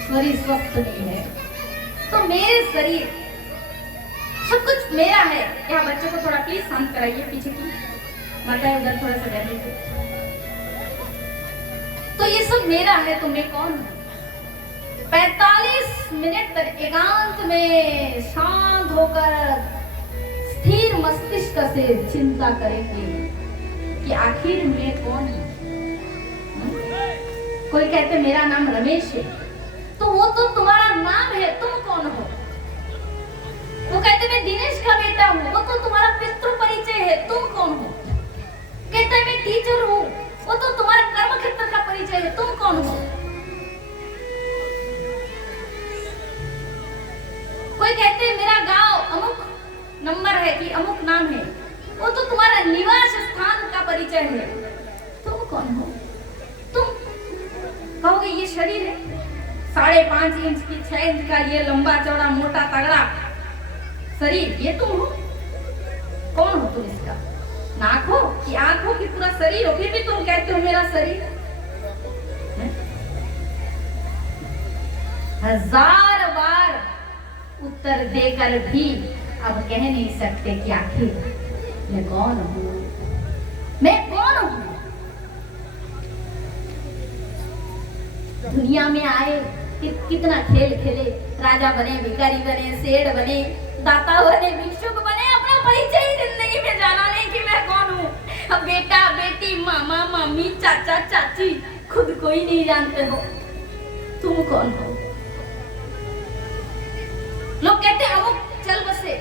शरीर स्वस्थ नहीं है, तो मेरे शरीर, सब कुछ मेरा है। यहाँ बच्चे को थोड़ा प्लीज शांत कराइए, पीछे की माता उधर थोड़ा सा बैठे थे। तो ये सब मेरा है, तो मैं कौन हूँ? 45 मिनट तक एकांत में शांत होकर स्थिर मस्तिष्क से चिंता करेंगे कि आखिर मैं कौन हूं। कोई कहते मेरा नाम रमेश है, तो वो तो तुम्हारा नाम है, तुम कौन हो? वो कहते मैं दिनेश का बेटा हूँ, वो तो तुम्हारा पितृ परिचय है, तुम कौन हो? कहते मैं टीचर हूँ, वो तो तुम्हारा कर्म क्षेत्र का परिचय है, तुम कौन हो? कोई कहते मेरा गांव अमुक नंबर है कि अमुक नाम है, वो तो तुम्हारा निवास स्थान का परिचय है, तुम कौन हो? तुम कहोगे ये शरीर है, 5.5 इंच की 6 इंच का ये लंबा चौड़ा मोटा तगड़ा शरीर, ये तुम हो? कौन हो तुम? इसका नाक हो कि आंख हो कि पूरा शरीर हो? फिर भी तुम कहते हो मेरा शरीर। हजार बार उत्तर देकर भी अब कह नहीं सकते कि आखिर मैं कौन हूँ, मैं कौन हूँ। दुनिया में आए कितना खेल खेले, राजा बने, भिखारी बने, सेठ बने, दाता बने, भिक्षुक बने, अपना परिचय ही जिंदगी में जाना नहीं कि मैं कौन हूँ। अब बेटा बेटी, मामा मामी, चाचा चाची, खुद को ही नहीं जानते हो तुम कौन हो। लोग कहते अमुक चल बसे,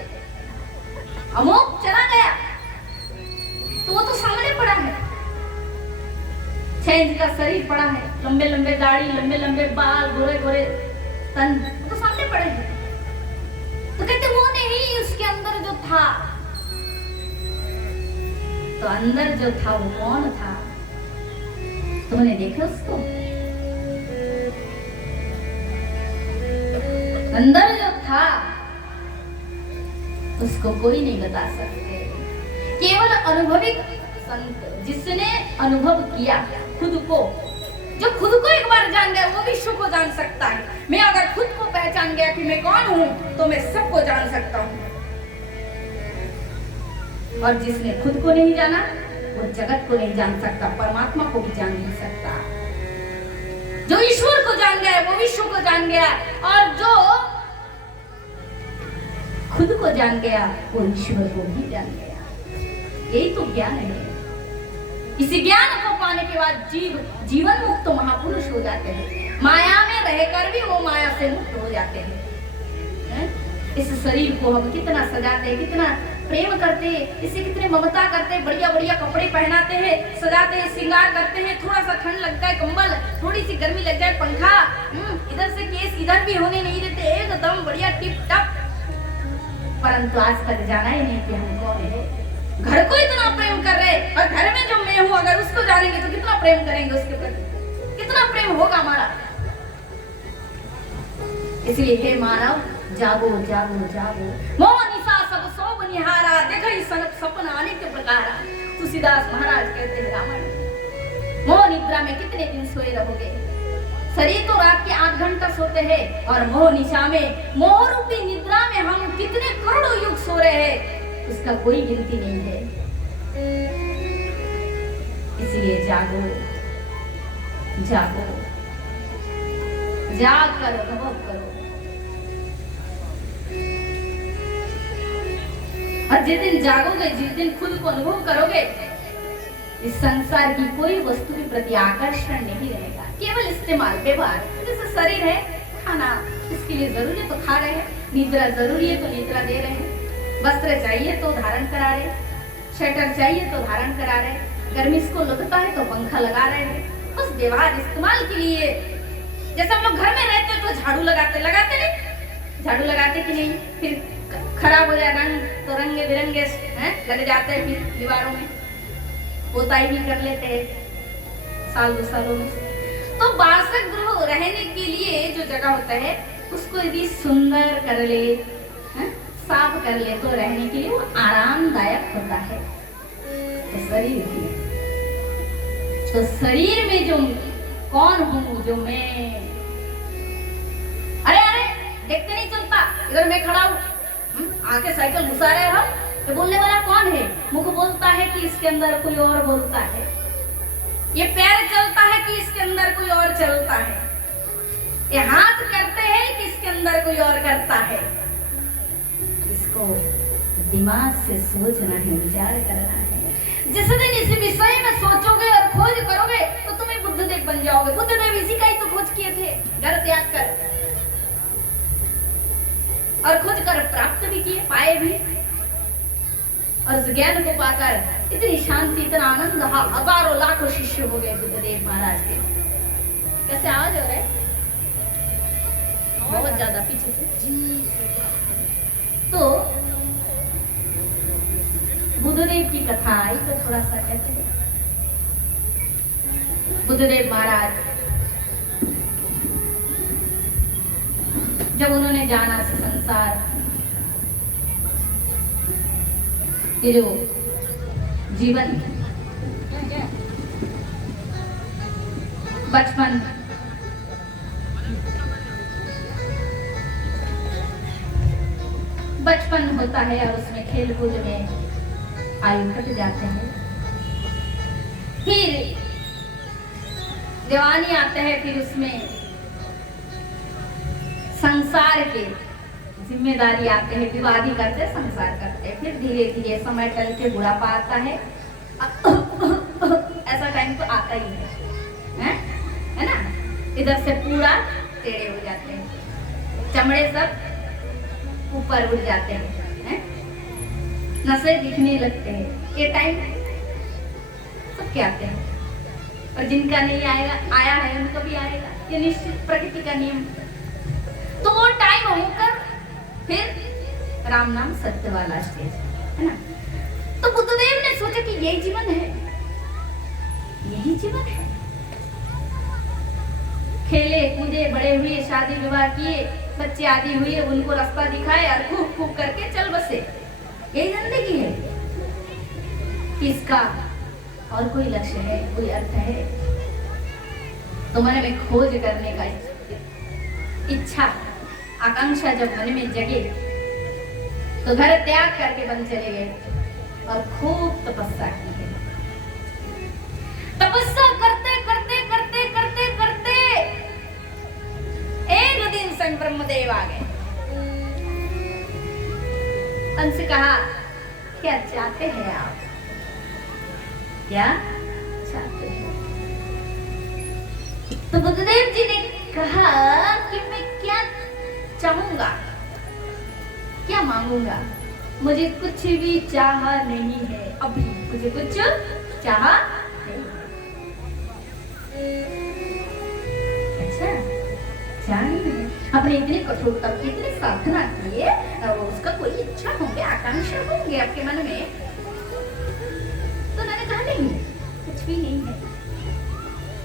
अमुक चला गया, तो वो तो सामने पड़ा है। 6 इंच का शरीर पड़ा है, लंबे लंबे दाढ़ी, लंबे लंबे बाल, गोरे गोरे तन, वो तो सामने पड़े हैं। तो कहते वो नहीं, उसके अंदर जो था, तो अंदर जो था वो कौन था, तुमने देखा उसको? अंदर जो था उसको कोई नहीं बता सकते। केवल अनुभवी संत, जिसने अनुभव किया खुद को, जो खुद को एक बार जान गया वो विश्व को जान सकता है। मैं अगर खुद को पहचान गया कि मैं कौन हूं तो मैं सबको जान सकता हूं। और जिसने खुद को नहीं जाना वो जगत को नहीं जान सकता, परमात्मा को भी जान नहीं सकता। जो ईश्वर को जान गया वो विश्व को जान गया, और जो खुद को जान गया वो ईश्वर को भी जान गया। यही तो ज्ञान है। इसी ज्ञान को पाने के बाद जीवन मुक्त महापुरुष हो जाते हैं। माया में रहकर भी वो माया से मुक्त हो जाते हैं। इस शरीर को हम कितना सजाते हैं, कितना प्रेम करते हैं, इसे कितने ममता करते हैं, बढ़िया बढ़िया कपड़े पहनाते हैं, सजाते हैं, श्रृंगार करते हैं। थोड़ा सा ठंड लगता है कंबल, थोड़ी सी गर्मी लग जाए पंखा, इधर से केस इधर भी होने नहीं देते, एकदम बढ़िया टिप टप। परंतु आज तक जाना ही नहीं कि हम कौन है। घर को इतना प्रेम कर रहे, और घर में जो मैं हूँ अगर उसको जानेंगे तो कितना प्रेम करेंगे उसके प्रति, कितना प्रेम होगा हमारा। इसलिए हे मानव, जागो जागो जागो, मोह निशा सब सोब निहारा, देखो इस सपना अनेक प्रकार। तुलसीदास महाराज कहते हैं रामायण, मोह निद्रा में कितने दिन सोए रहोगे। शरीर तो रात के 8 घंटा सोते हैं, और मोह निशा में, मोह रूपी निद्रा में हम कितने करोड़ों युग सो रहे हैं, उसका कोई गिनती नहीं है। इसलिए जागो जागो, जाग कर अनुभव करो। और जिस दिन जागोगे, जिस दिन खुद को अनुभव करोगे, इस संसार की कोई वस्तु के प्रति आकर्षण नहीं रहेगा। केवल इस्तेमाल, व्यवहार। जैसे शरीर है, खाना इसके लिए जरूरी है तो खा रहे हैं, निद्रा जरूरी है तो निद्रा दे रहे हैं, वस्त्र चाहिए तो धारण करा रहे, स्वेटर चाहिए तो धारण करा रहे, गर्मी इसको लगता है तो पंखा लगा रहे हैं। बस व्यवहार, इस्तेमाल के लिए। जैसे हम लोग घर में रहते तो झाड़ू लगाते नहीं, झाड़ू लगाते कि नहीं, फिर खराब हो जाए रंग तो रंगे बिरंगे लग जाते हैं, फिर दीवारों में पोताई भी कर लेते हैं साल 2 सालों में। तो बासक गृह रहने के लिए जो जगह होता है उसको यदि सुंदर कर ले, साफ कर ले, तो रहने के लिए वो आरामदायक होता है। तो शरीर भी, तो शरीर में जो कौन हूँ, जो मैं, अरे अरे देखते नहीं चलता, इधर मैं खड़ा हूँ, आके साइकिल घुसा रहे हम, तो बोलने वाला कौन है? मुख बोलता है कि इसके अंदर कोई और बोलता है? ये पैर चलता है कि इसके अंदर कोई और चलता है? ये हाथ करते हैं कि इसके अंदर कोई और करता है? इसको दिमाग से सोचना है, विचार करना है। जिस दिन इस विषय में सोचोगे और खोज करोगे तो तुम्हें बुद्धदेव बन जाओगे। बुद्धदेव इसी का ही तो खोज किए थे, घर त्याग कर, और खोज कर प्राप्त भी किए, पाए भी। और उस ज्ञान को पाकर इतनी शांति, इतना आनंद, हजारों लाखों शिष्य हो गए बुद्धदेव महाराज के। कैसे आवाज हो रहा है? बहुत ज्यादा पीछे से। तो बुद्धदेव की कथा आई तो थोड़ा सा कहते हैं। बुद्धदेव महाराज जब उन्होंने जाना संसार ये जो जीवन, बचपन, बचपन होता है और उसमें खेल कूद में आयु कट जाते हैं। फिर जवानी आते हैं, फिर उसमें संसार के जिम्मेदारी आते हैं, विवादी करते हैं, संसार करते हैं। फिर धीरे धीरे समय टल के बुढ़ापा आता है। ऐसा टाइम तो आता ही है ना। इधर से पूरा टेढ़े हो जाते हैं, चमड़े सब ऊपर उड़ जाते हैं, नसें दिखने लगते हैं। ये टाइम सबके आते हैं, और जिनका नहीं आया है उनको भी आएगा, ये निश्चित प्रकृति का नियम। तो वो टाइम होकर फिर राम नाम सत्य वाला स्टेज, है ना। तो बुद्धदेव ने सोचा कि यही जीवन है, यही जीवन है। खेले कूदे, बड़े हुए, शादी विवाह किए, बच्चे आदि हुए, उनको रास्ता दिखाए और खूब खूब करके चल बसे। यही जिंदगी है। इसका और कोई लक्ष्य है, कोई अर्थ है? तो मन में खोज करने का इच्छा, आकांक्षा जब मन में जगे तो घर त्याग करके वन चले गए और खूब तपस्या की है। तपस्या करते करते करते करते करते एक दिन स्वयं ब्रह्मदेव आ गए। उनसे कहा, क्या चाहते हैं आप? क्या चाहते हैं? तो बुद्धदेव जी ने कहा कि मैं क्या चाहूंगा, क्या मांगूंगा? मुझे कुछ भी चाह नहीं है, अभी मुझे कुछ चाह नहीं। अच्छा, चाह नहीं है। आपने इतने कठोर तप की, इतनी साधना की है, उसका कोई इच्छा होंगे, आकांक्षा होंगे आपके मन में? तो मैंने कहा नहीं, कुछ भी नहीं है।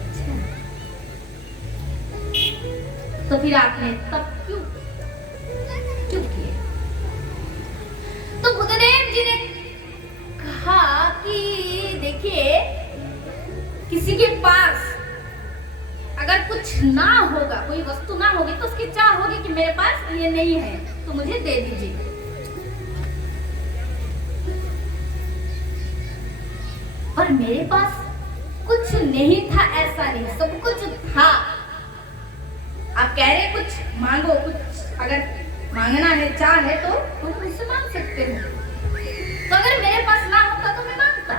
अच्छा, तो फिर आपने तब क्यों किए? तो बुद्धदेव जी ने कहा कि देखिए, किसी के पास अगर कुछ ना होगा, कोई वस्तु ना होगी, तो उसकी चाह होगी कि मेरे पास ये नहीं है तो मुझे दे दीजिए। और मेरे पास कुछ नहीं था ऐसा नहीं, सब कुछ था। आप कह रहे कुछ मांगो, कुछ अगर मांगना है, चाह है तो तुम मुझसे मांग सकते हो। तो अगर मेरे पास ना होता तो मैं मांगता,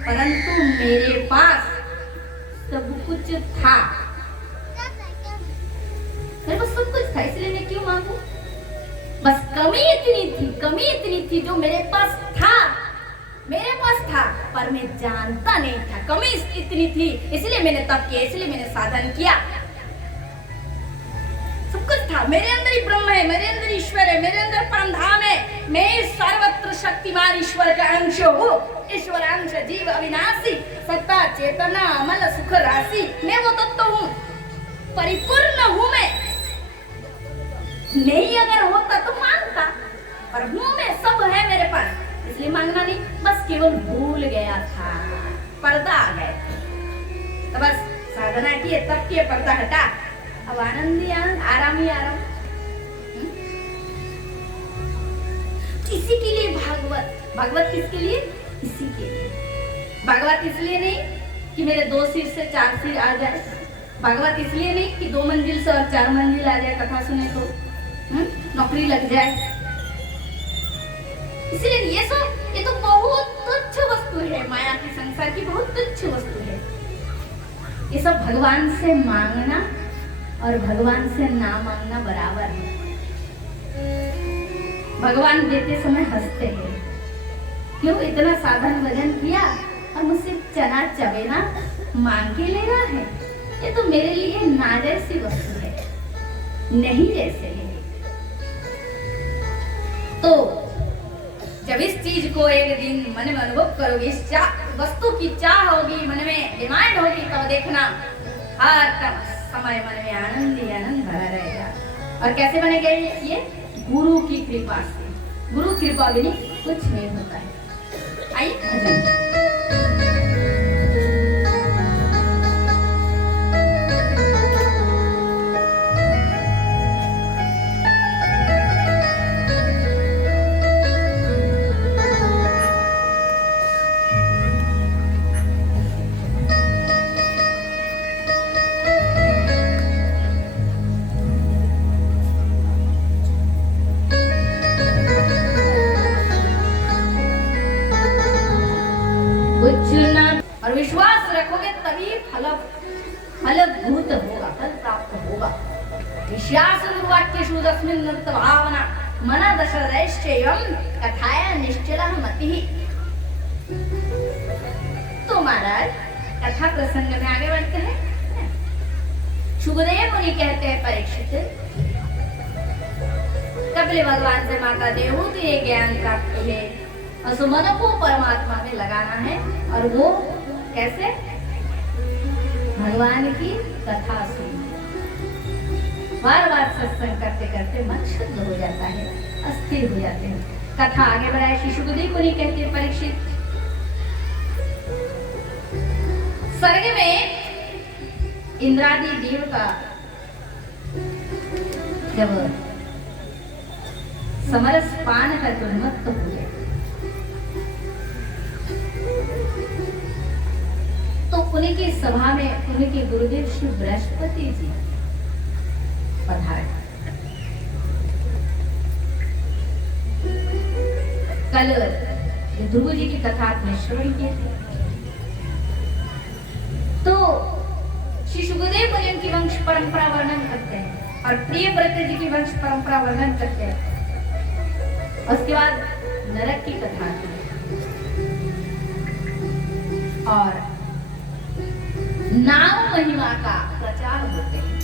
परंतु मेरे पास सब कुछ था। मेरे पास सब कुछ था, इसलिए मैं क्यों मांगू? बस कमी इतनी थी जो मेरे पास था, मेरे पास था, पर मैं जानता नहीं था। कमी इतनी थी, इसलिए मैंने तप किया, इसलिए मैंने साधन किया। सब कुछ था, मेरे अंदर ही ब्रह्म है, मेरे अंदर ईश्वर है, मेरे अंदर परमधाम है। मैं सर्वत्र शक्तिमान ईश्वर का अंश हूँ। ईश्वर अंश जीव अविनाशी, सत्ता चेतना अमल सुख राशि। मैं वो तत्व हूँ, परिपूर्ण हूँ मैं। नहीं अगर होता तो मांगता, पर हूँ मैं, सब है मेरे पास, इसलिए मांगना नहीं। बस केवल भूल गया था, पर्दा आ गया। तो बस साधना की, तब की, पर्दा हटा, अब आनंद ही आनंद, आराम ही आराम। इसी के लिए भागवत किसके लिए? इसी के लिए। भागवत इसलिए नहीं कि मेरे 2 सिर से 4 सिर आ जाए, भागवत इसलिए नहीं कि 2 मंजिल से और 4 मंजिल आ जाए, कथा सुने तो नौकरी लग जाए, इसलिए ये तो बहुत तुच्छ वस्तु है, माया की, संसार की बहुत तुच्छ वस्तु है। ये सब भगवान से मांगना और भगवान से ना मांगना बराबर है। भगवान देते समय हंसते हैं, क्यों इतना साधन भजन किया और मुझसे चना चबेना मांग के ले रहा है? ये तो मेरे लिए ना जैसी वस्तु है, नहीं जैसे है। तो जब इस चीज को एक दिन मन में अनुभव करोगे, इस वस्तु की चाह होगी, मन में डिमांड होगी, तब देखना हर समय मन में आनंद ही आनंद भरा रहेगा। और कैसे बनेगा ये? गुरु की कृपा से। गुरु कृपा बिना कुछ नहीं होता है। आइए भजन। कुछ न, और विश्वास रखोगे तभी फलभूत होगा, फल प्राप्त होगा। विश्वासुर्वाक्येषु तस्मिन् भावना मन दशरैश्चैवं कथाया निश्चलः मतिः। तो महाराज कथा प्रसंग में आगे बढ़ते हैं। सुखदेव मुनि कहते हैं परीक्षित, कपिल भगवान से माता देवहूति ने ज्ञान प्राप्त है और सो मन को परमात्मा में लगाना है। और वो कैसे? भगवान की कथा सुन, बार बार सत्संग करते करते मन शुद्ध हो जाता है, अस्थिर हो जाते हैं। कथा आगे बढ़ाए श्री सुखदेव मुनि कहते हैं परीक्षित, स्वर्ग में इंद्रादि देवता जब समरस पान का उन्मत्त हो गए तो उनकी सभा में उनके गुरुदेव श्री बृहस्पति जी पधारे। कल ध्रुव जी की कथा आपने श्रवण की थी। तो श्री सुखदेव मुनि की वंश परंपरा वर्णन करते हैं और प्रियव्रत जी की वंश परंपरा वर्णन करते हैं। उसके बाद नरक की कथा आती है और नाम महिमा का प्रचार होते हैं।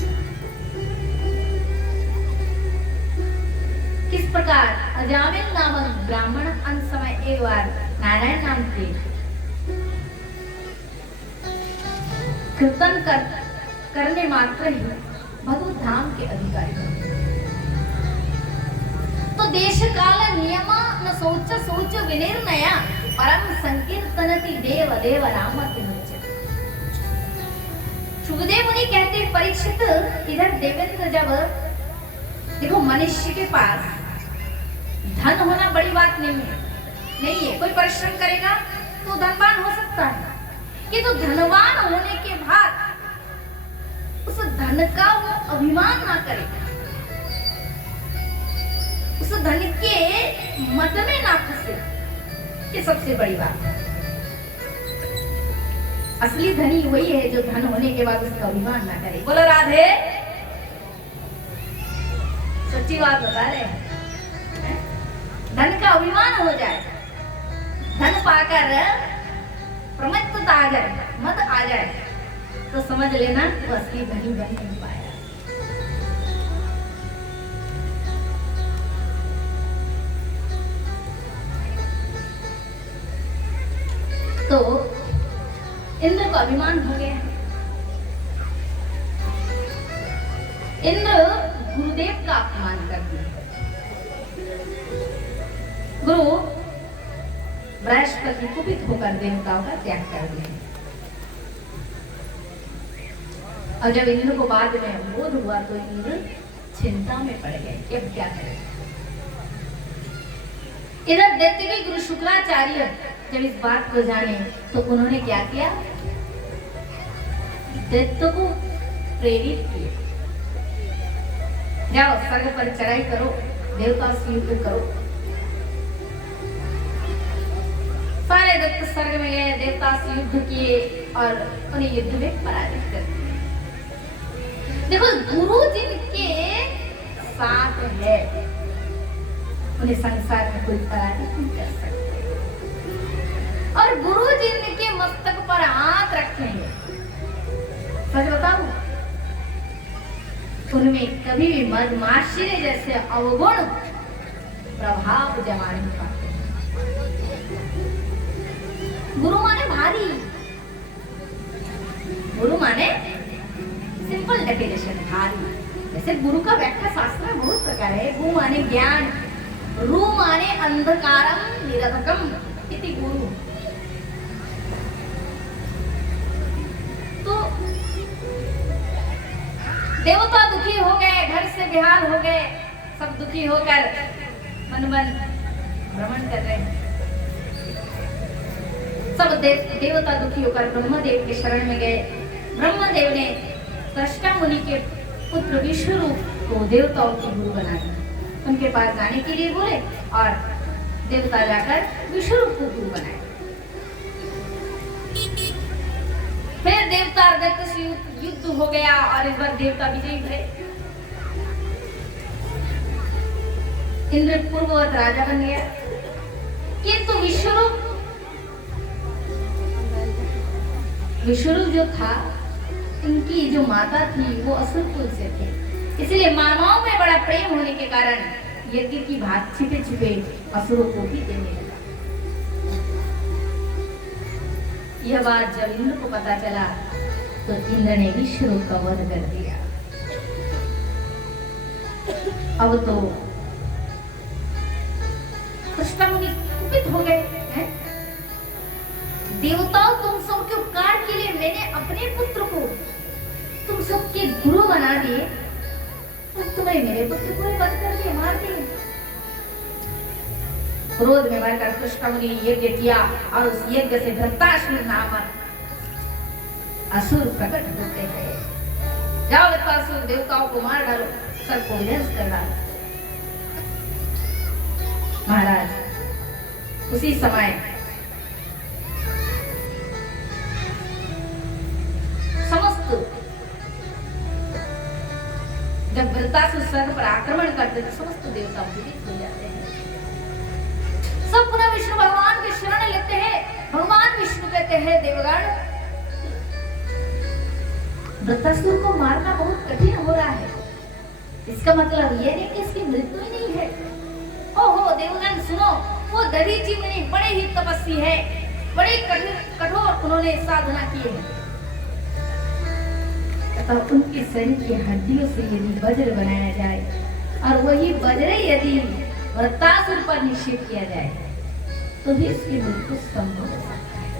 किस प्रकार अजामिल नामक ब्राह्मण अंत समय एक बार नारायण नाम के कीर्तन करने मात्र ही भगवत धाम के अधिकारी होते। तो देश काल नियम न सोच सोच विनिर्णय परम संकीर्तनति देव देव राम के मुच्य। सुखदेव मुनि कहते हैं परीक्षित, इधर देवेंद्र जब देखो मनुष्य के पास धन होना बड़ी बात नहीं है। कोई परिश्रम करेगा तो धनवान हो सकता है, किंतु धनवान होने के बाद उस धन का वो अभिमान ना करे, उस धन के मत में ना फंसे, ये सबसे बड़ी बात है। असली धनी वही है जो धन होने के बाद उसका अभिमान ना करे। बोलो राधे, सच्ची बात बता रहे हैं। धन का अभिमान हो जाए, धन पाकर प्रमत्तता आ जाए, मत आ जाए, तो समझ लेना वो असली धनी बन नहीं पाया। तो इंद्र को अभिमान हो गया। इंद्र गुरुदेव का अपमान कर दिया। गुरु बृहस्पति कुपित होकर देवताओं का त्याग कर दिया। और जब इंद्र को बाद में बोध हुआ तो इंद्र चिंता में पड़ गए कि अब क्या करें। इधर दैत्य गुरु शुक्राचार्य जब इस बात को जाने तो उन्होंने क्या किया, दैत्य को प्रेरित किया, जाओ स्वर्ग पर चढ़ाई करो, देवता से युद्ध करो। सारे दैत्य स्वर्ग में गए, देवता से युद्ध किए और उन्हें युद्ध में पराजित कर दिया। देखो गुरु जिनके साथ है उन्हें संसार में कोई पराजित नहीं कर सकते। और गुरु जिनके मस्तक पर हाथ रखेंगे, सच बताओ, उनमें कभी भी मदमाश्चर्य जैसे अवगुण प्रभाव जमा नहीं पाते। गुरु माने भारी, गुरु माने सिंपल डेफिनेशन भारी। जैसे गुरु का व्याख्या शास्त्र में बहुत प्रकार है। गु माने ज्ञान, रु माने अंधकारम निरधकम इति गुरु। तो देवता दुखी हो गए, घर से बेहाल हो गए, सब दुखी होकर मन मन भ्रमण कर रहे हैं। सब देवता दुखी होकर ब्रह्मदेव के शरण में गए। ब्रह्मदेव ने त्वष्टा मुनि के पुत्र विष्णु को देवताओं की गुरु बना दिया। उनके पास जाने के लिए बोले और देवता जाकर विष्णु को गुरु बनाए। बार दैत्य से युद्ध हो गया और इस बार देवता विजयी भरे। इंद्र पूर्ववत राजा बन गया, किंतु विश्वरूप जो था, इनकी जो माता थी वो असुर कुल से थे, इसलिए मानवों में बड़ा प्रेम होने के कारण यज्ञ की भात छिपे छिपे असुरों को भी देने लगा। यह बात जब इंद्र को पता चला तो इंद्र ने विश्वरूप का वध कर दिया। अब तो कृष्णमुनि कुपित हो गए हैं। देवताओं, तुम सबके उपकार के लिए मैंने अपने पुत्र को तुम सबके गुरु बना दिए, और तुम्हें मेरे पुत्र को वध करके मार दिए। क्रोध में भरकर कृष्णमुनि ने यज्ञ किया और उस यज्ञ से वृत्तासुर नामक असुर प्रकट होते हैं। जाओ वृत्तासुर, देवताओं को मार डालो, सबको विध्वंस कर डालो। महाराज उसी समय समस्त जब वृत्तासुर स्वर्ग पर आक्रमण करते तो समस्त देवता भूमित हो जाते हैं। सब पुनः विष्णु भगवान की शरण लेते हैं। भगवान विष्णु कहते हैं, देवगण, वृत्तासुर को मारना बहुत कठिन हो रहा है। इसका मतलब यह नहीं कि इसकी मृत्यु ही नहीं है। ओहो देवगण सुनो, वो दधीचि मुनि बड़े ही तपस्वी है, बड़े कठोर उन्होंने साधना की है। तब उनके शरीर की हड्डियों से यदि वज्र बनाया जाए और वही वज्र यदि वृत्तासुर पर निक्षेप किया जाए तो भी इसकी मृत्यु संभव हो सकता है।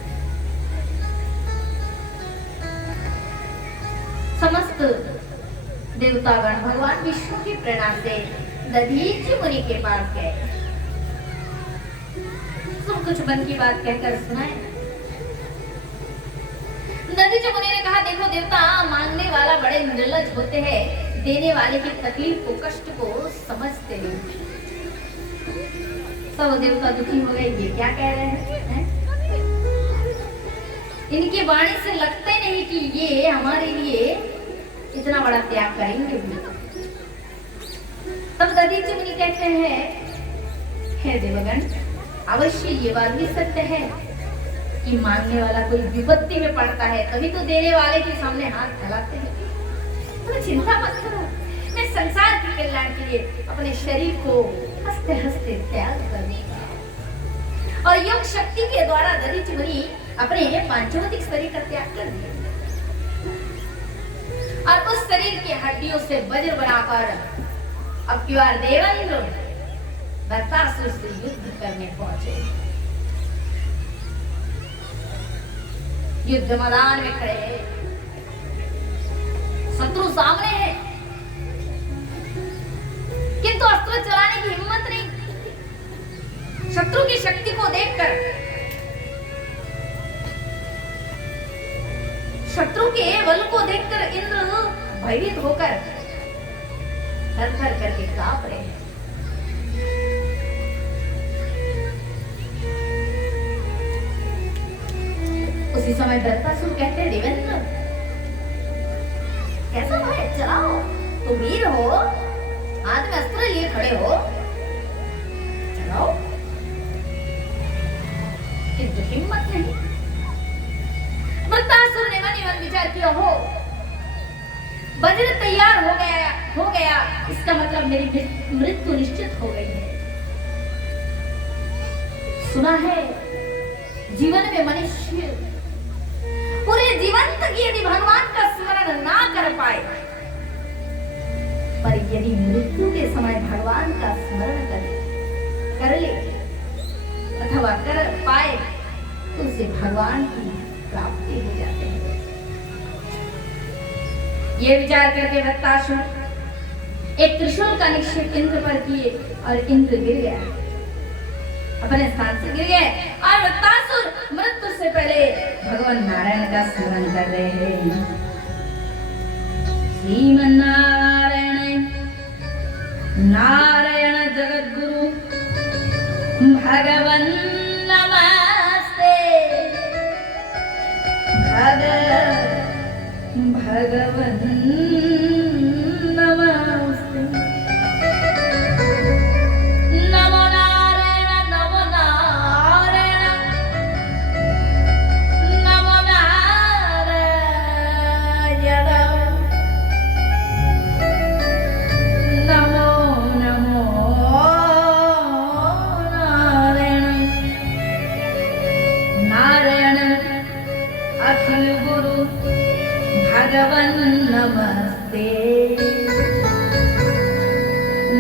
समस्त देवतागण भगवान विष्णु की प्रेरणा से दधीचि मुनि के पास गए। सब कुछ मन की बात कहकर सुनाए। दधीचि मुनि ने कहा, देखो देवता, मांगने वाला बड़े निर्लज होते हैं, देने वाले की तकलीफ को, कष्ट को समझते नहीं। सब देवता दुखी हो गए, ये क्या कह रहे हैं? इनकी वाणी से लगता ही नहीं कि ये हमारे लिए इतना बड़ा त्याग करेंगे भी। तब दधीचि मुनि कहते हैं, हे देवगण, अवश्य ये बात भी सत्य है कि मांगने वाला कोई विपत्ति में पड़ता है तभी तो देने वाले के सामने हाथ फैलाते हैं। तो चिंता मत करो, मैं संसार के कल्याण के लिए अपने शरीर को हंसते हंसते त्याग कर दूंगा। और योग शक्ति के द्वारा दधीचि मुनि अपने पांचभौतिक शरीर का त्याग कर दिया और उस शरीर की हड्डियों से वज्र बनाकर अब की बार देवेंद्र वृत्तासुर से युद्ध करने पहुंचे। युद्ध मैदान में खड़े हैं, शत्रु सामने है, किंतु अस्त्र चलाने की हिम्मत नहीं। शत्रु की शक्ति को देखकर, शत्रु के बल को देखकर इंद्र भयभीत होकर थर-थर करके कांप रहे हैं। उसी समय वृत्तासुर कहते हैं, देवेंद्र, कैसा भय, चलाओ, तुम वीर हो, हाथ में अस्त्र लिए खड़े हो, चलाओ, किंतु हिम्मत नहीं। वृत्तासुर ने मन ही मन विचार किया, हो वज्र तैयार हो गया, इसका मतलब मेरी मृत्यु निश्चित हो गई है। सुना है जीवन में मनुष्य पूरे जीवन तक यदि भगवान का स्मरण ना कर पाए, पर यदि मृत्यु के समय भगवान का स्मरण कर ले अथवा कर पाए तो उसे भगवान की प्राप्ति हो जाती है। ये विचार करके वृत्तासुर एक त्रिशूल का निक्षेप इंद्र पर किए और इंद्र गिर गया, अपने स्थान से गिर गए और वृत्तासुर मृत्यु से पहले भगवान नारायण का स्मरण कर रहे हैं। श्रीमन्नारायण नारायण जगद्गुरु भगवन नमस्ते भगवते भगवन् नमस्ते। नमो नारायण नमो नारायण नमो नारायण नमो नमो नारायण नारायण अखिल गुरु भगवन् नमस्ते।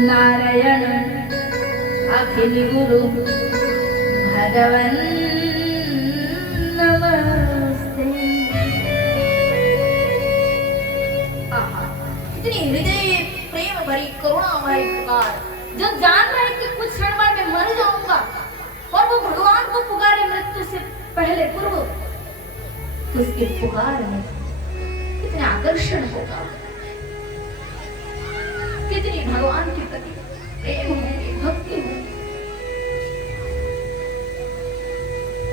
नारायण अखिल गुरु भगवन् नमस्ते। इतनी हृदय प्रेम भरी करुणा भरी पुकार, जब जान रहा है कि कुछ क्षण में मैं मर जाऊंगा और वो भगवान को पुकारे मृत्यु से पहले पूर्व, तो उसके पुकार में कितना आकर्षण होगा, कितनी भगवान के प्रति प्रेम होगी, भक्ति होगी।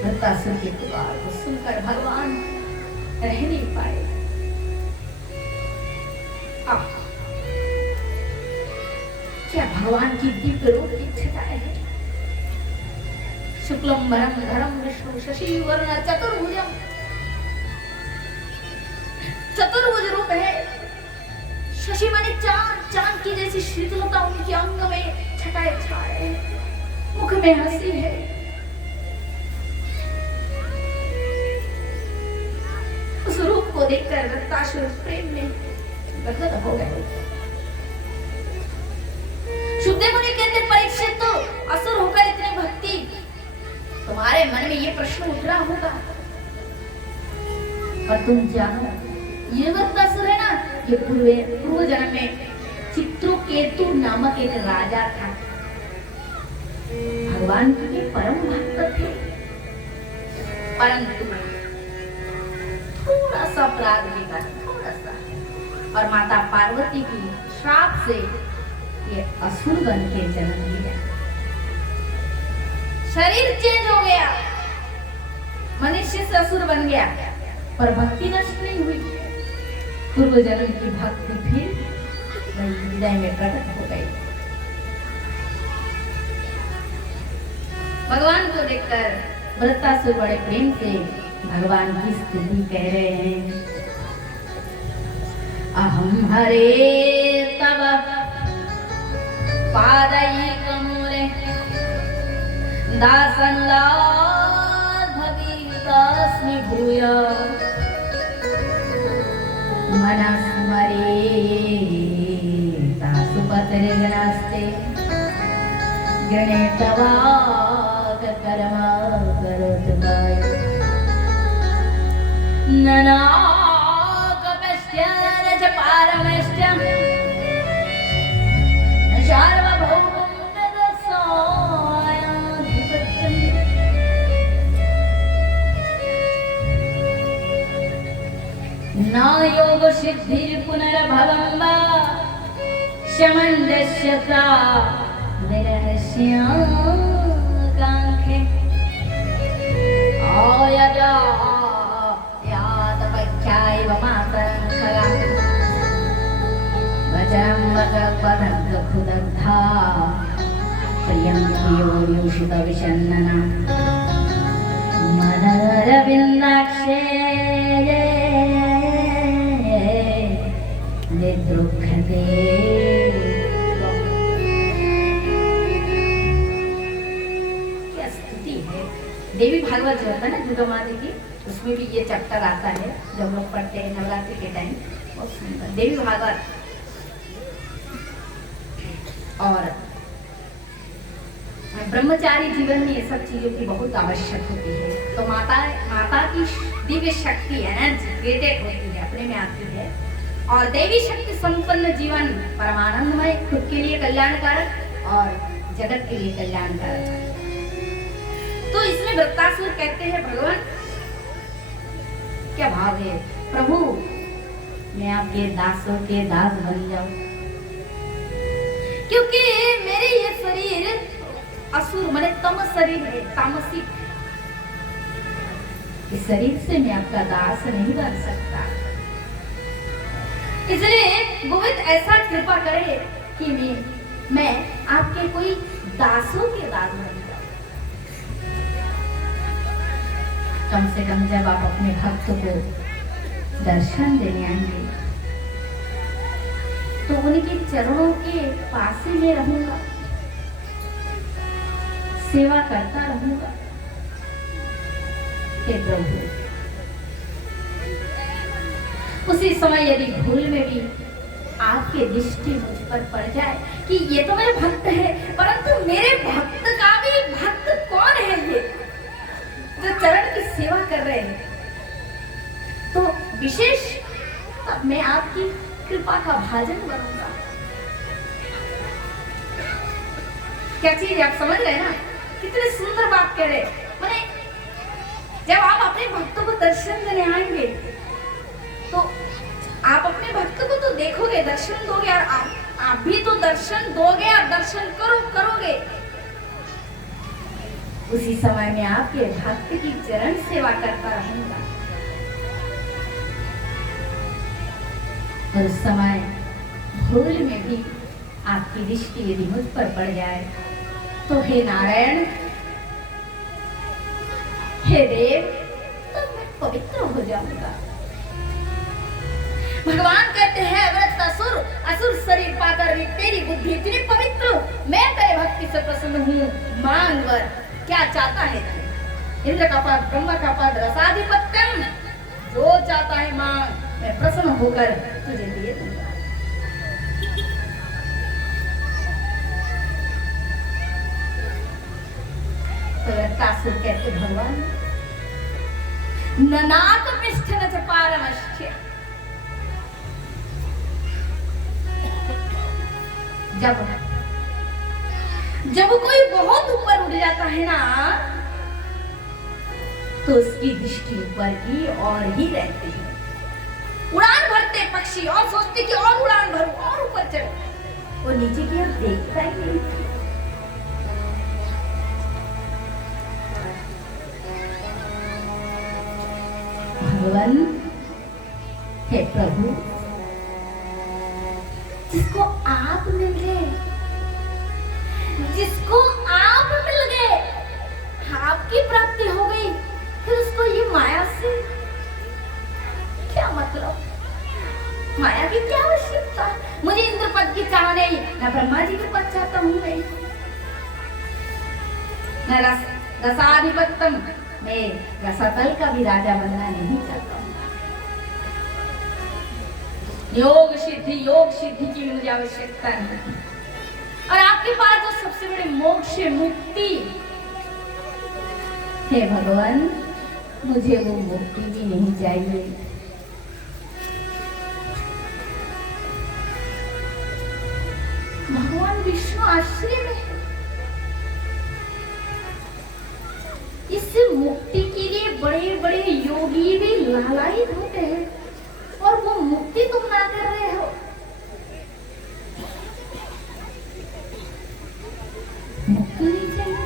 वृत्तासुर की पुकार को सुनकर भगवान रह नहीं पाए। क्या भगवान की दिव्य रूप की छटाएं है? शुक्लम भरम धरम विष्णु शशि वर्ण चतुर्भुजम, चतुर्भुज रूप है। शशि माने चांद, चांद की जैसी शीतलता उनके अंग में छटाए छाए, मुख में हंसी है। उस रूप को देखकर वृत्तासुर प्रेम में गदगद हो गए। शुद्धदेव मुनि कहते, परीक्षित तो असुर होकर इतनी भक्ति, तुम्हारे मन में ये प्रश्न उठ रहा होगा, पर तुम जानो ये वृत्तासुर है ना, ये पूर्व जन्म में चित्रकेतु नामक एक राजा था। भगवान के परम भक्त थे, परंतु थोड़ा सा अपराध किया, थोड़ा सा, और माता पार्वती की श्राप से ये असुर बन के जन्म लिया। शरीर चेंज हो गया, मनुष्य से असुर बन गया, पर भक्ति नष्ट नहीं हुई। पूर्व जन्म की भक्ति फिर हृदय में प्रकट हो गई। भगवान को देखकर वृत्तासुर बड़े प्रेम से भगवान की स्तुति कह रहे हैं। अहम हरे तव पादैकमूले दासन्लाघवीतास्मि भूया मनस्मरे तासुपतिर्गणास्ते गणे तवाक कर्मा करोतु काय ननाकपश्च न च पारमश्च न सार्वभौमं न दसायाधिपत्यम् न योग सिद्धिर पुनर्भवं वा शमञ्जस्यता विरहस्याकाङ्क्षे आयदा यातपख्यायव मातरं खगा वचनं वदपदं दुःखुदग्धा प्रियं प्रियोयुषितविषन्नना मदरविन्दाक्षे निर्दुःखते। क्या स्तुति है। देवी भागवत जो होता है ना दुर्गा माता की, उसमें भी ये चैप्टर आता है जब लोग पढ़ते हैं नवरात्रि के टाइम, बहुत सुंदर देवी भागवत। और ब्रह्मचारी जीवन में ये सब चीजों की बहुत आवश्यक होती है। तो माता की दिव्य शक्ति एनर्जी क्रिएटेड होती है, अपने में आती है, और देवी शक्ति संपन्न जीवन परमानंदमय, खुद के लिए कल्याणकारक और जगत के लिए कल्याणकारक। तो इसमें वृत्तासुर कहते हैं, भगवान क्या भाव है, प्रभु मैं आपके दासों के दास बन जाऊं, क्योंकि मेरे ये शरीर असुर माने तम शरीर है, तामसिक। इस शरीर से मैं आपका दास नहीं बन सकता। इसलिए गोविंद ऐसा कृपा करे कि मैं आपके कोई दासों के दास बन जाऊं। कम से कम जब आप अपने भक्त को दर्शन देने आएंगे तो उनके चरणों के पास ही में रहूंगा, सेवा करता रहूंगा। हे प्रभु, उसी समय यदि भूल में भी आपकी दृष्टि मुझ पर पड़ जाए कि ये तो मेरे भक्त है, परंतु मेरे भक्त का भी भक्त कौन है ये जो चरण की सेवा कर रहे हैं, तो विशेष तब मैं आपकी कृपा का भाजन बनूंगा। क्या चीज आप समझ रहे ना? कितनी सुंदर बात कह रहे। मैंने जब आप अपने भक्तों को दर्शन देने आएंगे तो आप अपने भक्त को तो देखोगे, दर्शन दोगे, और आप भी तो दर्शन दोगे और दर्शन करोगे। उसी समय में आपके भक्त की चरण सेवा करता रहूंगा। और उस समय भूल में भी आपकी दृष्टि यदि मुझ पर पड़ जाए तो हे नारायण, हे देव, तो मैं पवित्र हो जाऊंगा। भगवान कहते हैं अवरत असुर शरीर पाकर भी तेरी बुद्धि इतनी पवित्र, मैं तेरे भक्ति से प्रसन्न हूँ। मांग वर, क्या चाहता है तू? इंद्र का पद, ब्रह्मा का पद, रसाधिपत्यम, जो चाहता है मांग, मैं प्रसन्न होकर तुझे दे दूंगा। तो रत्तासुर कहते भगवान, ननाक मिष्ठन च पारमश्च। जब कोई बहुत ऊपर उड़ जाता है ना तो उसकी दृष्टि ऊपर की और ही रहती है। उड़ान भरते पक्षी और सोचते कि और उड़ान भरूं और ऊपर चढ़ूं, वो नीचे की ओर देखता ही नहीं। भगवान, हे प्रभु, जिसको आप मिल गए, जिसको आप मिल गए, आपकी प्राप्ति हो गई, फिर उसको ये माया से क्या मतलब? माया की क्या आवश्यकता? मुझे इंद्र पद की चाह नहीं, न ब्रह्मा जी के पद चाहता हूँ नहीं, न रसाधिपत्यम, मैं रसातल का भी राजा बनना नहीं चाहता हूँ। योग सिद्धि की मुझे आवश्यकता है। और आपके पास जो सबसे बड़े मोक्ष मुक्ति है भगवान, मुझे वो मुक्ति भी नहीं चाहिए। भगवान विष्णु आश्रय में है। इस मुक्ति के लिए बड़े बड़े योगी भी लालायित होते हैं, और वो मुक्ति तुम ना कर रहे हो। मुक्ति नहीं चाहिए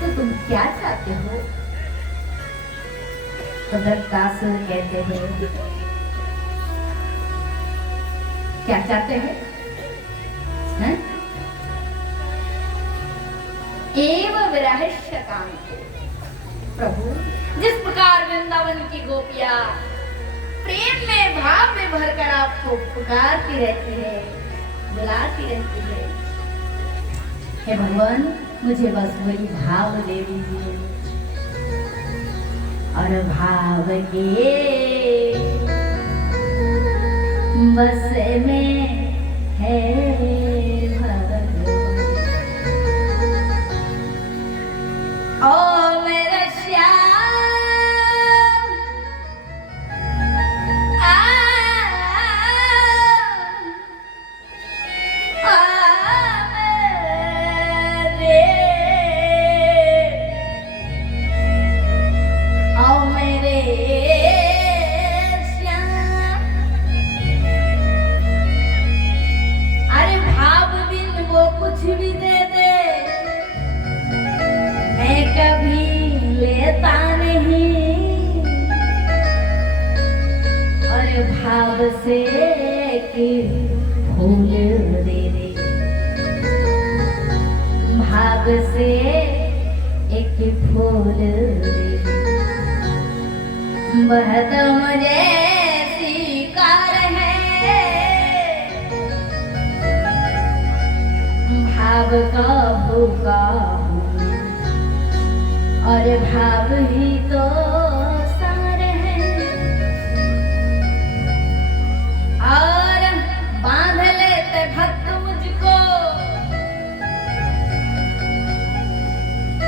तो तुम क्या चाहते हो? तो दत्तासुर कहते हैं, क्या चाहते हैं? एवं विरहस्य कांतो। प्रभु, जिस प्रकार वृंदावन की गोपियां प्रेम में भाव में भरकर आपको पुकारती रहती है, बुलाती रहती है, हे भगवान, मुझे बस वही भाव दे दीजिए। और भाव के बस में है भगवान। ओ मेरा श्याम, कुछ भी दे दे, मैं कभी भाव से कि फूल दे दे, भाव से एक फूल दे दे, वह तो मुझे स्वीकार है, भाव का भूखा हूँ और भाव ही तो सार है। और बांध लेते भक्त मुझको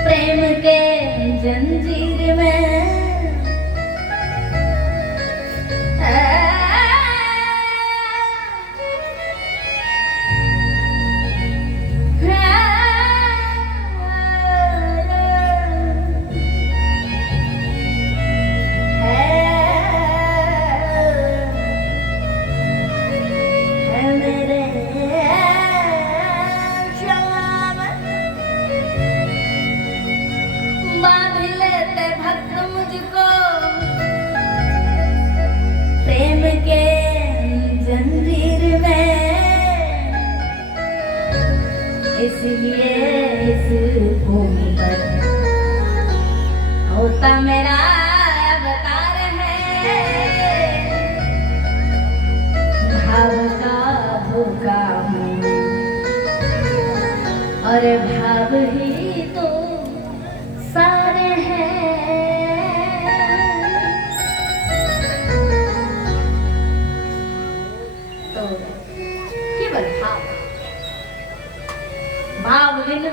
प्रेम के जंजीर में, इसलिए इस भूमि पर होता मेरा अवतार है, भाव का भूखा हूँ और भाव ही तो सारे हैं। तो केवल भाव बिन,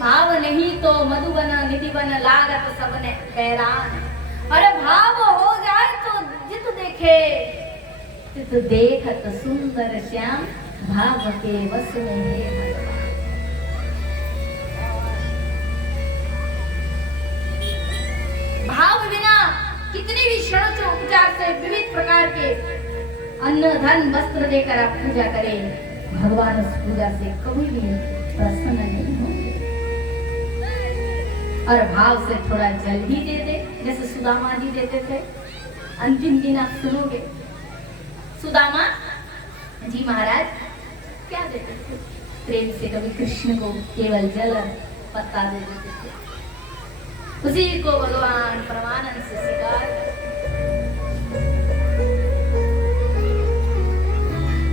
भाव नहीं तो मधुबन निधि बन लागत सबने हैरान। अरे भाव हो जाए तो जित देखे तित देखत सुंदर श्याम, भाव के वश में है भगवान। भाव बिना कितनी भी षड्ज उपचार से विविध प्रकार के अन्न धन वस्त्र देकर आप पूजा करें, भगवान उस पूजा से कभी भी प्रसन्न नहीं होंगे। और भाव से थोड़ा जल भी दे दे, जैसे सुदामा जी देते थे। अंतिम दिन आप सुनोगे सुदामा जी महाराज क्या देते थे, प्रेम से कभी कृष्ण को केवल जल पत्ता दे देते थे, उसी को भगवान परमानंद से स्वीकार।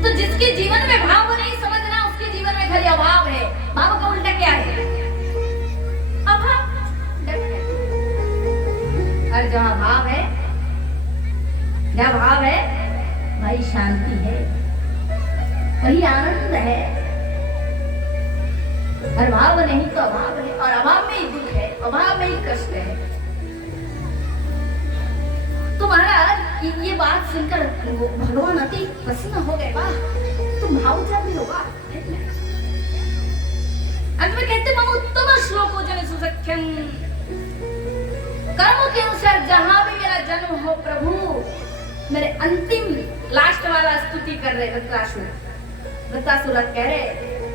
तो जिसके जीवन में भाव नहीं, समझना उसके जीवन में खाली अभाव है। भाव का उल्टा क्या है? अभाव। और जहाँ भाव है, जहाँ भाव है वही शांति है, वही आनंद है। और भाव नहीं तो अभाव है, और अभाव में ही दुख है, अभाव में ही कष्ट है। तो महाराज ये बात सुनकर भगवान अति प्रसन्न हो गए। वाह, तुम भावुक भी होगा। अंत में कहते मम उत्तम श्लोको जन सुसख्यम, कर्मों के अनुसार जहां भी मेरा जन्म हो प्रभु, मेरे अंतिम लास्ट वाला स्तुति कर रहे वृत्रासुर। वृत्रासुर कह रहे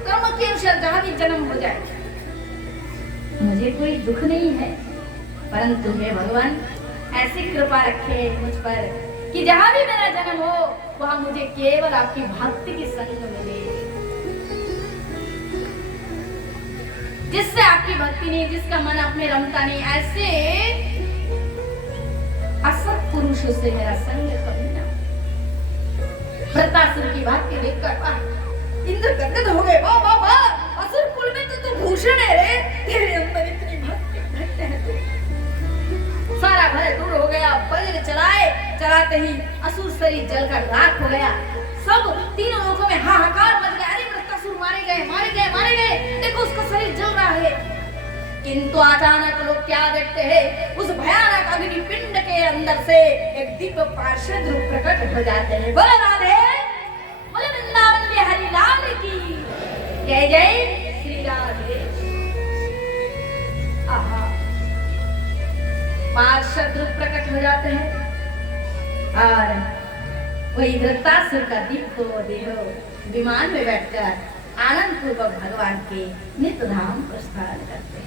कर्म के अनुसार जहां भी जन्म हो जाए मुझे कोई दुख नहीं है, परंतु हे भगवान ऐसी कृपा रखे मुझ पर कि जहां भी मेरा जन्म हो वहां मुझे केवल आपकी भक्ति की संग मिले, जिससे आपकी भक्ति नहीं, जिसका मन अपने रमता नहीं, ऐसे असत पुरुषों से मेरा संग कभी ना। वृत्रासुर की बात के देखकर इंद्र गदगद हो गए। वाह वाह वाह, असुर कुल में तो तू भूषण है रे, तेरे अंदर इतनी भक्ति भक्त है तू। सारा भय दूर हो गया, वज्र चलाते ही असुर शरीर जलकर राख हो गया। सब तीनों लोगों में हाहाकार मच गया। अरे वृत्रासुर मारे गए, मारे गए, मारे गए, देखो उसका शरीर जल रहा है। किंतु अचानक लोग क्या देखते हैं, उस भयानक अग्नि पिंड के अंदर से एक दिव्य पार्षद रूप प्रकट हो जाते हैं। बोले राधे, बोले वृंदावन बिहारी लाल की जय जय श्री राधे। आहा, पार्षद रूप प्रकट हो जाते हैं और वही वृत्रासुर का दिव्य देह विमान में बैठकर आनंद पूर्वक भगवान के नित्य धाम प्रस्थान करते हैं।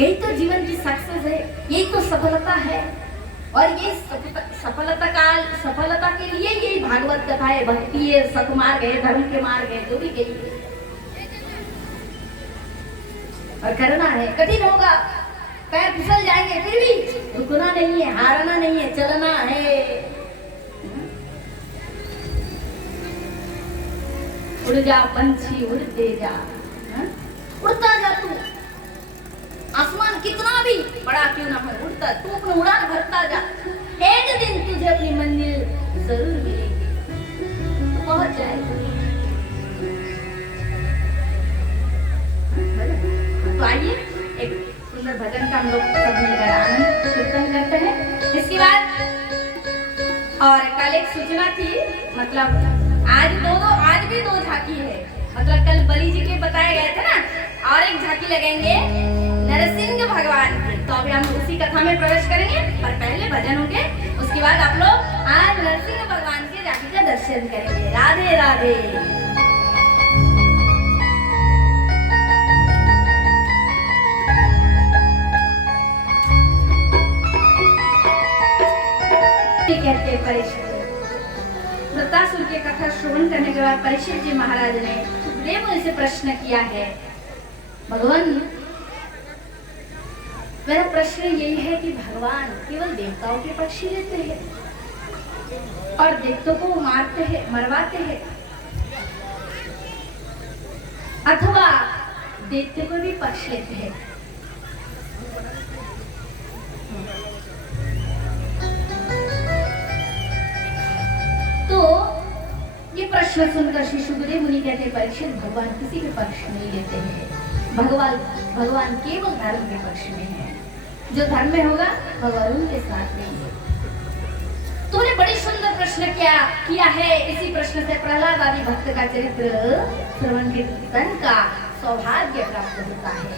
यही तो जीवन की सक्सेस है, यही तो सफलता है। और ये सफलता के लिए यही भागवत कथा है, भक्ति है, सतमार्ग है, धर्म के मार्ग है, जो भी कहिए। और करना है, कठिन होगा, पैर फिसल जाएंगे, फिर भी रुकना नहीं है, हारना नहीं है, चलना है। उड़ जा पंछी उड़ते जा, उड़ता जा तू, आसमान कितना भी बड़ा क्यों ना हो, उड़ता तू अपनी उड़ान भरता जा। एक दिन तुझे अपनी मंजिल जरूर मिलेगी, तो पहुंच जाएगी। तो आइए एक सुंदर भजन का हम लोग सब मिलकर आनंद कीर्तन करते हैं। इसके बाद और कल एक सूचना थी, मतलब आज भी दो झांकी है, मतलब कल बलि जी के बताए गए थे ना, और एक झांकी लगेंगे नरसिंह भगवान की। तो अभी हम उसी कथा में प्रवेश करेंगे, पर पहले भजन होंगे, उसके बाद आप लोग आज नरसिंह भगवान के झांकी का दर्शन करेंगे। राधे राधे। कहते परीक्षित वृत्तासुर की कथा श्रवण करने के बाद परीक्षित जी महाराज ने सुखदेव मुनि से प्रश्न किया है, भगवान मेरा प्रश्न यही है कि भगवान केवल देवताओं के पक्ष लेते हैं और देवताओं को मारते हैं, मरवाते हैं, अथवा दैत्य को भी पक्ष लेते हैं? तो ये प्रश्न सुनकर श्री सुखदेव मुनि कहते हैं, परीक्षित भगवान किसी के पक्ष नहीं लेते हैं, भगवान केवल धर्म के पक्ष में है। जो धर्म में होगा भगवान उनके साथ नहीं है। तूने बड़ी सुंदर प्रश्न किया है। इसी प्रश्न से प्रहलाद आदि भक्त का चरित्र श्रवण कीर्तन का सौभाग्य प्राप्त होता है।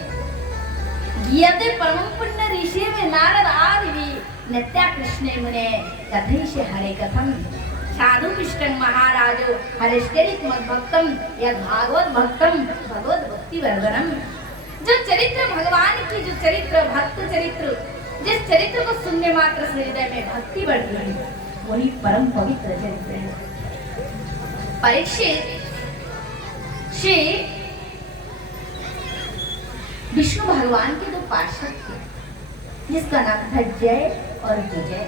गीयते परमं पुण्य ऋषि में नारद आदि नित्या कृष्णे मुने कथयिष्ये हरे कथम साधु पिष्टं महाराजो हरिश्चरित मद्भक्तम यद भागवत भक्तम भगवत भक्ति वर्धनम। जो चरित्र भगवान की, जो चरित्र भक्त चरित्र, जिस चरित्र को सुनने मात्र से हृदय में भक्ति बढ़ती है, वही परम पवित्र चरित्र है। परीक्षित श्री विष्णु भगवान के दो पार्षद थे, जिसका नाम था जय और विजय।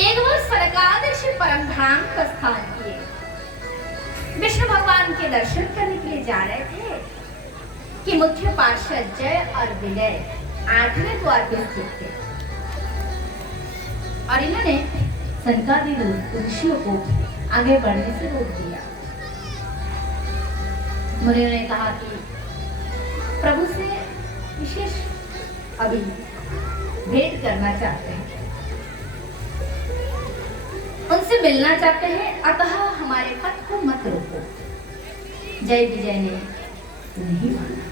एक बार सनकादिक परम धाम का स्थान किए विष्णु भगवान के दर्शन करने के लिए जा रहे थे कि मुख्य पार्षद जय और विजय 8वें द्वार पे स्थित थे और इन्होंने सनकादिक ऋषियों को आगे बढ़ने से रोक दिया। मुनियों ने कहा कि प्रभु से विशेष अभी भेंट करना चाहते हैं, उनसे मिलना चाहते हैं, अतः हमारे पथ को मत रोको। जय विजय ने नहीं माना।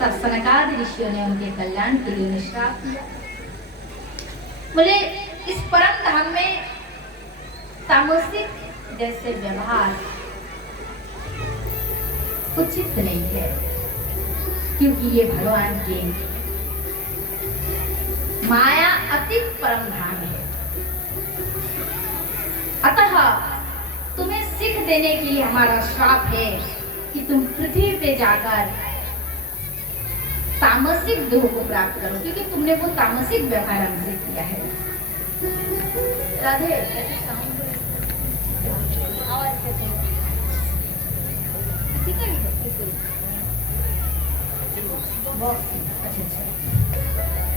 तब सनकादि ऋषियों ने उनके कल्याण के लिए उन्हें श्राप दिया। बोले इस परम धाम में तामसिक जैसे व्यवहार उचित नहीं है, क्योंकि ये भगवान के माया अतीत परम धाम है। अतः तुम्हें सीख देने के लिए हमारा श्राप है कि तुम पृथ्वी पे जाकर तामसिक देह को प्राप्त करो, क्योंकि तुमने वो तामसिक व्यवहार हमसे किया है। राधे अच्छा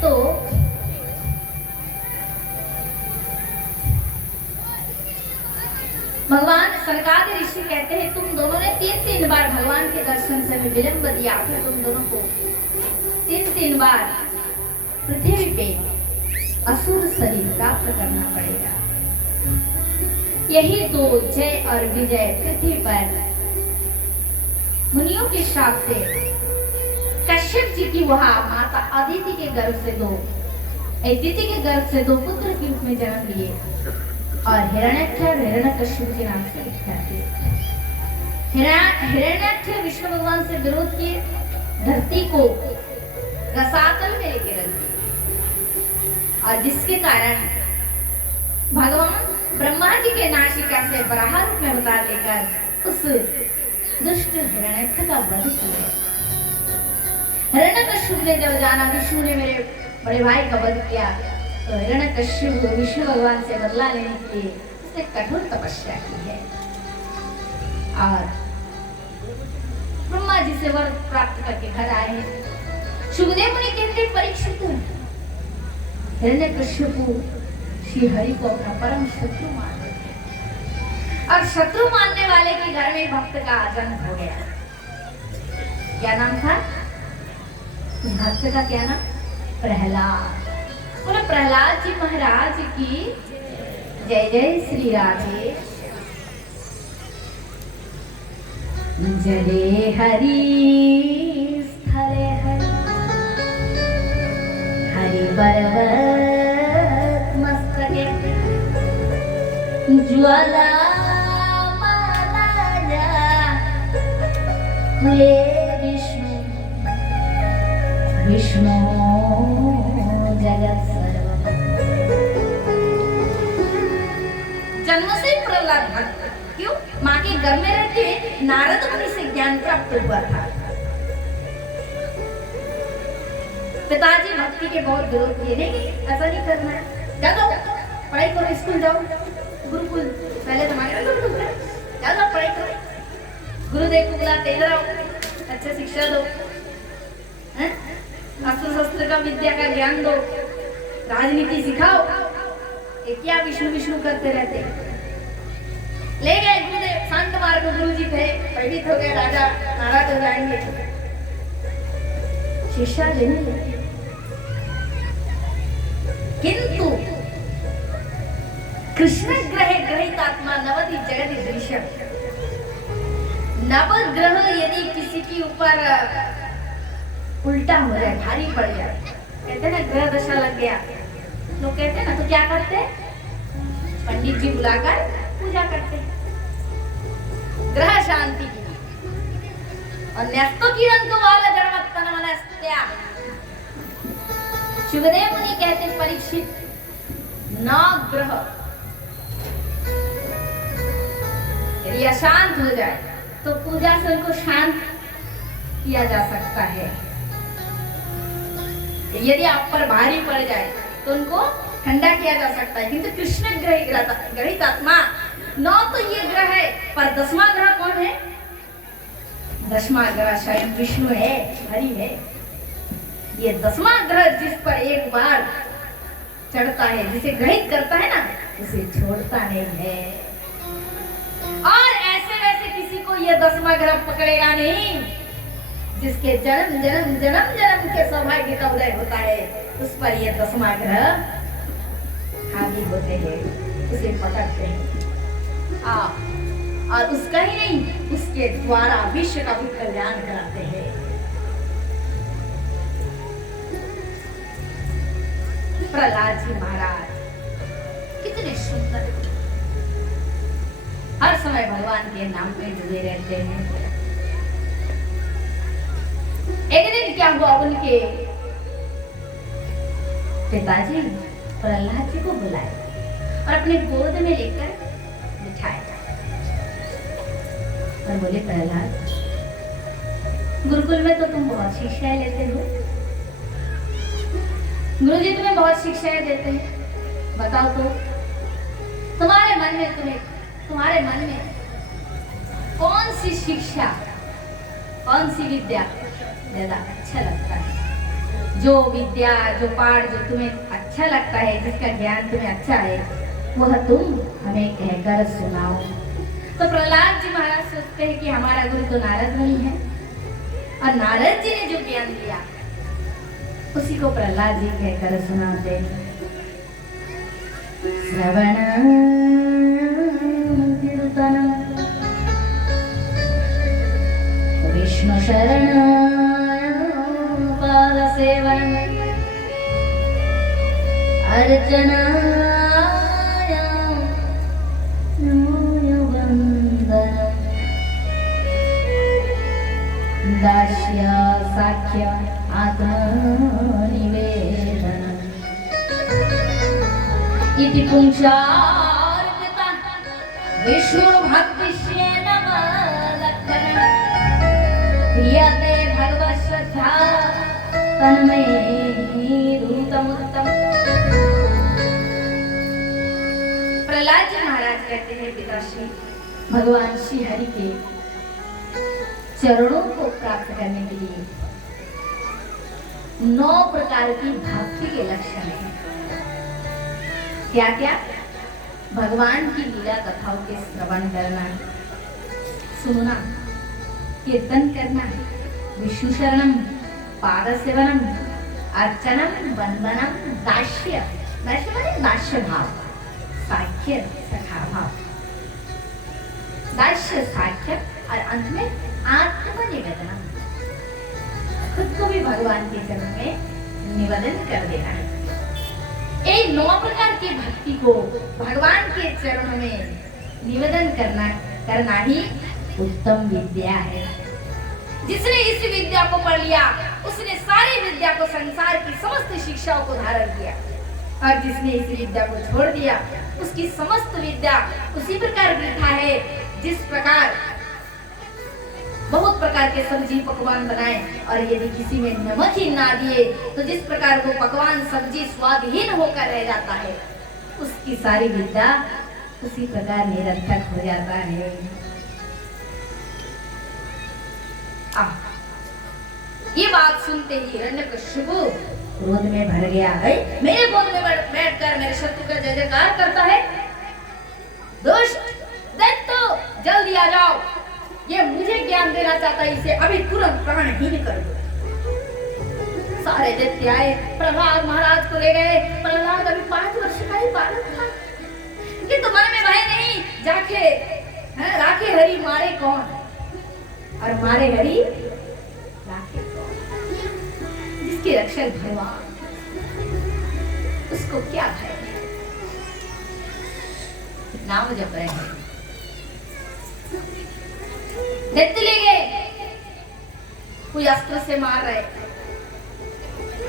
तो भगवान सनकादि ऋषि कहते हैं तुम दोनों ने 3 बार भगवान के दर्शन से विलंब दिया, फिर तुम दोनों को 3 बार पृथ्वी पे असुर शरीर प्राप्त करना पड़ेगा। यही दो जय और विजय पृथ्वी पर मुनियों के श्राप से कश्यप जी की वहां माता अदिति के गर्भ से दो पुत्र के रूप में जन्म लिए और हिरण्यक्ष और हिरण्यकश्यप के नाम से विख्यात थे। हिरण्याक्ष विष्णु भगवान से विरोध किए, धरती को रसातल में लेके रख दिया, और जिसके कारण भगवान ब्रह्मा जी के नासिका से बराह रूप में उतार लेकर उस दुष्ट हिरण्याक्ष का वध किया। हिरण्यकश्यप ने जब जाना विष्णु ने मेरे बड़े भाई का वध किया, तो हिरण्यकश्यप विष्णु भगवान से बदला लेने के लिए उसने कठोर तपस्या की है और ब्रह्मा जी से वर प्राप्त करके घर आए हैं। सुखदेव मुनि कहते परीक्षित हिरण्यकश्यप श्री हरि को अपना परम शत्रु मान लेते, और शत्रु मानने वाले के घर में भक्त का जन्म हो गया। क्या नाम था उस भक्त का? क्या नाम? प्रहलाद। बोले प्रहलाद जी महाराज की जय जय श्री राधे। जले हरि स्थले हरि हरि पर्वत मस्तके ज्वाला मालाया कुले विष्णु विष्णु जगत सर्वम। जन्म से प्रहलाद भक्त, क्यों? माँ के घर में रहते नारद मुनि से ज्ञान प्राप्त हुआ था। पिताजी भक्ति के बहुत विरोध किए, नहीं ऐसा नहीं करना है, जाओ पढ़ाई करो, स्कूल जाओ, गुरुकुल पहले तुम्हारे जाओ पढ़ाई करो, गुरुदेव को बुलाते इधर आओ, अच्छे शिक्षा दो, अस्त्र शस्त्र का विद्या का ज्ञान दो, राजनीति सिखाओ। ये क्या विष्णु विष्णु करते रहते? ले गए गुरुदेव, शांत मार्ग गुरु जी थे, पंडित हो गए, राजा नाराज हो जाएंगे, शिक्षा देने लगे। किंतु कृष्ण ग्रह ग्रहित आत्मा नवदि जगति दृश्य। नवग्रह यदि किसी के ऊपर उल्टा हो जाए, भारी पड़ जाए, कहते ना ग्रह दशा लग गया, लोग कहते हैं ना, तो क्या करते? पंडित जी बुलाकर पूजा करते हैं ग्रह शांति की। और न्यस्तो किरण को वाला जड़मत्तन मनस्त्या। सुखदेव मुनि कहते परीक्षित, 9 ग्रह यदि अशांत हो जाए तो पूजा से उनको शांत किया जा सकता है। यदि आप पर भारी पड़ जाए तो उनको ठंडा किया जा सकता है। किंतु कृष्ण ग्रहित आत्मा 9 तो ये ग्रह है, पर 10वां ग्रह कौन है? 10वां ग्रह स्वयं विष्णु है, हरि है। ये 10वां ग्रह जिस पर एक बार चढ़ता है, जिसे ग्रहित करता है ना, उसे छोड़ता नहीं है। और ऐसे वैसे किसी को ये 10वां ग्रह पकड़ेगा नहीं। जिसके जन्म जन्म जन्म जन्म के सौभाग्य का उदय होता है, उस पर ये 10वां ग्रह हावी होते हैं, उसे पकड़ते हैं। और उसका ही नहीं, उसके द्वारा विश्व का भी कल्याण कराते हैं। प्रहलाद जी महाराज कितने सुंदर, हर समय भगवान के नाम पे जुड़े रहते हैं। एक दिन क्या हुआ, उनके पिताजी प्रहलाद जी को बुलाए और अपने गोद में लेकर बिठाए और बोले, प्रहलाद, गुरुकुल में तो तुम बहुत शिक्षाएं लेते हो, गुरुजी तुम्हें बहुत शिक्षाएं देते हैं, बताओ तो तुम्हारे मन में कौन सी शिक्षा, कौन सी विद्या ज्यादा अच्छा लगता है? जो विद्या, जो पाठ जो तुम्हें अच्छा लगता है, जिसका ज्ञान तुम्हें अच्छा है, वह तुम हमें कहकर सुनाओ। तो प्रहलाद जी महाराज सोचते हैं कि हमारा गुरु तो नारद मुनि है, और नारद जी ने जो ज्ञान दिया उसी को प्रहलाद जी कहकर सुनाते हैं। श्रवण विष्णु शरण पाद सेवन अर्चना दास्य साख्य आत्मनिवेदन इति पुंसार्पिता विष्णु भक्तिश्चेन बलक्षण क्रियते भगवत् श्रद्धा तन्मे रूतमुत्तम। प्रहलाद जी महाराज कहते हैं पिताश्री भगवान श्री हरि के चरणों को प्राप्त करने के लिए 9 प्रकार की भक्ति के लक्षण हैं। क्या क्या? भगवान की लीला कथाओं के श्रवण करना, सुनना, कीर्तन करना, विष्णु शरणम, पाद सेवनम, अर्चनम, वंदनम, दास्य, दास्य माने दास्य भाव, साख्य सखा भाव, दास्य साख्य और अंत में आत्मनिवेदन, खुद को भी भगवान के चरणों में निवेदन कर देना है। ये 9 प्रकार की भक्ति को भगवान के चरणों में निवेदन करना ही उत्तम विद्या है। जिसने इस विद्या को पढ़ लिया उसने सारी विद्या को, संसार की समस्त शिक्षाओं को धारण किया, और जिसने इस विद्या को छोड़ दिया उसकी समस्त विद्या उसी प्रकार वृथा है जिस प्रकार बहुत प्रकार के सब्जी पकवान बनाए और यदि किसी में नमक ही ना दिए तो जिस प्रकार वो पकवान सब्जी स्वादहीन होकर रह जाता है, उसकी सारी विद्या उसी प्रकार निरर्थक हो जाता है। ये बात सुनते ही हिरण्यकशिपु क्रोध में भर गया है। मेरे गोद में बैठकर मेरे शत्रु का जय जयकार करता है। दुष्ट दैत्य, जल्दी आ जाओ, ये मुझे ज्ञान देना चाहता है, इसे अभी तुरंत प्राणहीन कर दो। सारे दैत्य आए, प्रहलाद महाराज को ले गए। प्रहलाद अभी 5 वर्ष का ही बालक था, किंतु मन में भय नहीं, जाके राखे हरि मारे कौन, और मारे हरि राखे कौन। जिसके रक्षक भगवान, उसको क्या भय है। नाम जप रहे हैं, दैत्य ले गए, कोई अस्त्र से मार रहे,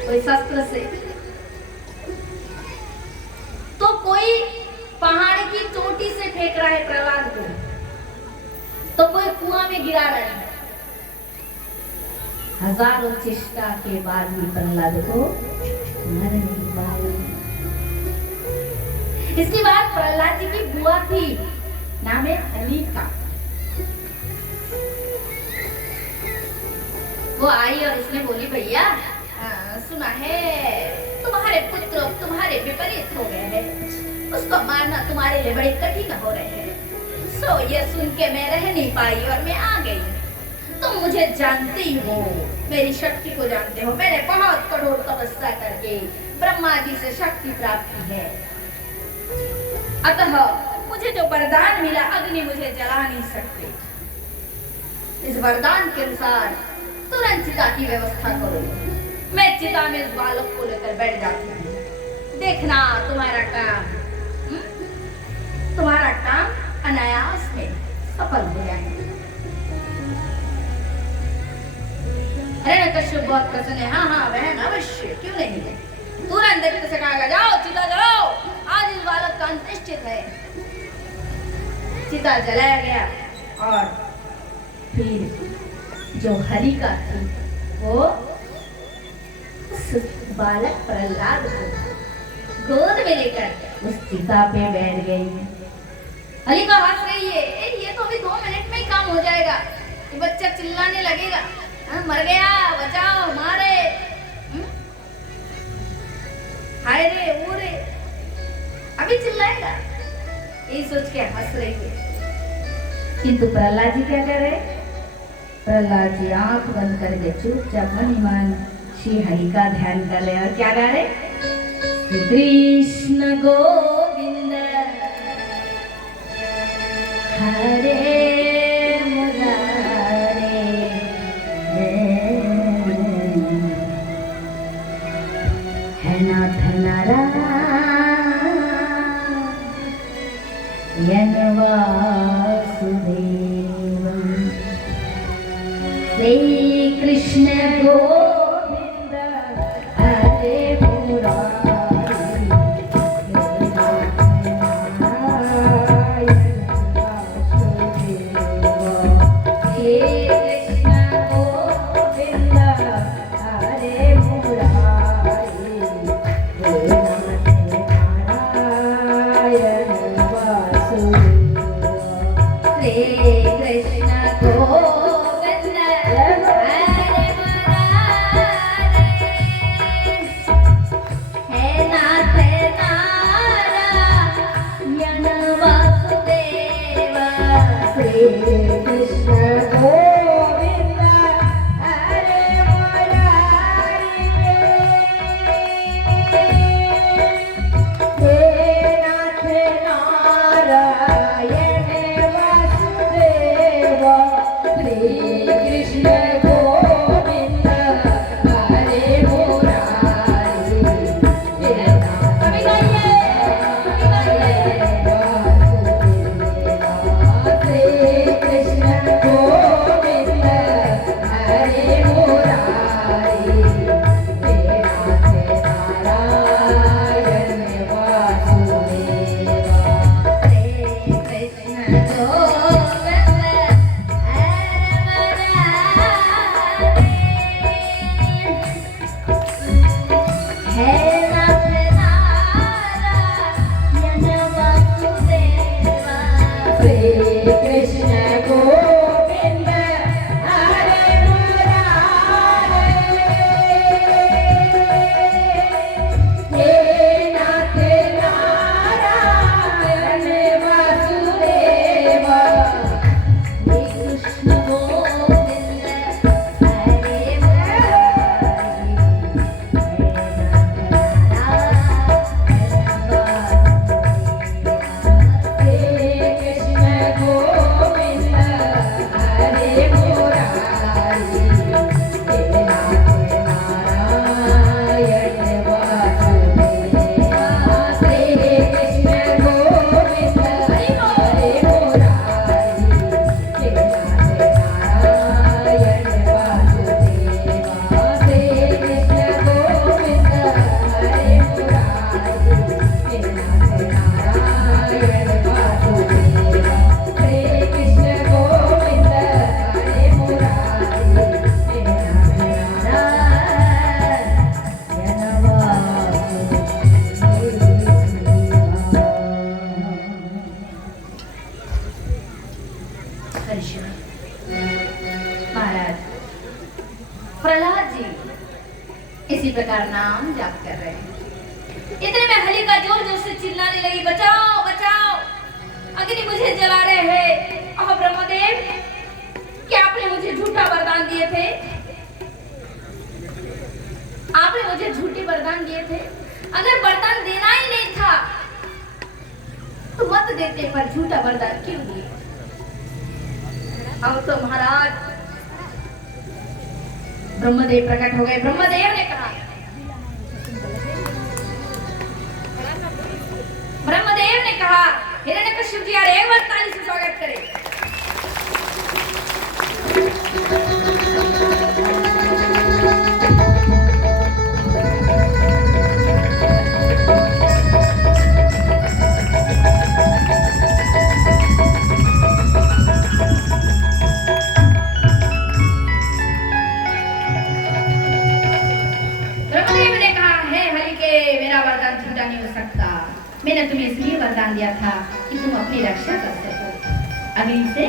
कोई शस्त्र से, तो कोई पहाड़ की चोटी से फेंक रहा है प्रहलाद को, तो कोई कुआं में गिरा रहा है। हजारों चेष्टा के बाद भी प्रहलाद को मर नहीं पाए। इसके बाद प्रहलाद जी की बुआ थी, नाम है अलीका। वो आई और उसने बोली, भैया सुना है तुम्हारे पुत्र तुम्हारे विपरीत हो गए हैं, उसको मारना तुम्हारे लिए बड़ी कठिन हो रहे हैं। सो ये सुन के मैं रह नहीं पाई और मैं आ गई। तुम मुझे जानती हो, मेरी शक्ति को जानते हो, मैंने बहुत कठोर तपस्या करके ब्रह्मा जी से शक्ति प्राप्त की है। अतः मुझे जो वरदान मिला, अग्नि मुझे जला नहीं सकती। इस वरदान के अनुसार तुरंत चिता की व्यवस्था करो। मैं चिता में इस बालक को लेकर बैठ जाती हूँ। देखना तुम्हारा काम अनायास में सफल हो जाएगा। हिरण्यकश्यप बहुत प्रसन्न है। हाँ बहन, अवश्य, क्यों नहीं है। तुरंत दैत्य से कहा, जाओ चिता जलाओ, आज इस बालक का अंत्येष्टि है। चिता जलाया गया और फिर जो हरिका थी वो उस बालक प्रहलाद को गोद में लेकर उस चिता पे बैठ गई। हरिका हंस रही है, ये तो अभी 2 मिनट में ही काम हो जाएगा। ये बच्चा चिल्लाने लगेगा, मर गया, बचाओ, मारे, हाय रे, वो रे, अभी चिल्लाएगा। यही सोच के हंस रही है। किंतु प्रहलाद जी क्या कर रहे? प्रहलाद जी आंख बंद करके चुपचाप मन ही मन श्री हरि का ध्यान कर रहे और क्या गा रहे? श्री कृष्ण गोविंद हरे मुरारे है नाथ नारायण वासुदेव श्री कृष्ण गोविंद हरे मुरारी हे कृष्ण गोविंद हरे मुरारी हे नारायण वासुदेव हे कृष्ण गोविंद हरे मुरारी हे नाथ नारायण वासुदेव श्री कृष्ण गोविंद हरे मुरारी हे नाथ नारायण वासुदेव श्री कृष्ण गोविंद हरे मुरारी हे नाथ श्री कृष्ण गोविंद हरे मुरारी हे नाथ नारायण वासुदेव श्री कृष्ण गोविंद हरे मुरारी हे नाथ नारायण वासुदेव श्री कृष्ण गोविंद हरे मुरारी हे नाथ नारायण वासुदेव हे कृष्ण गोविंद हरे महाराज प्रहलाद जी इसी प्रकार नाम जाप कर रहे हैं। इतने में हलिका जोर जोर से चिल्लाने लगी, बचाओ बचाओ, अग्नि मुझे जला रहे हैं। ओह ब्रह्मदेव, क्या आपने मुझे झूठा वरदान दिए थे? आपने मुझे झूठे वरदान दिए थे। अगर वरदान देना ही नहीं था तो मत देते, पर झूठा वरदान क्यों दिए? अब तो महाराज ब्रह्मदेव प्रकट हो गए। ब्रह्मदेव ने कहा, हिरण्यकश्यप जी, एक बार ताली से स्वागत करें। मैंने तुम्हें इसलिए वरदान दिया था कि तुम अपनी रक्षा कर सको, अग्नि से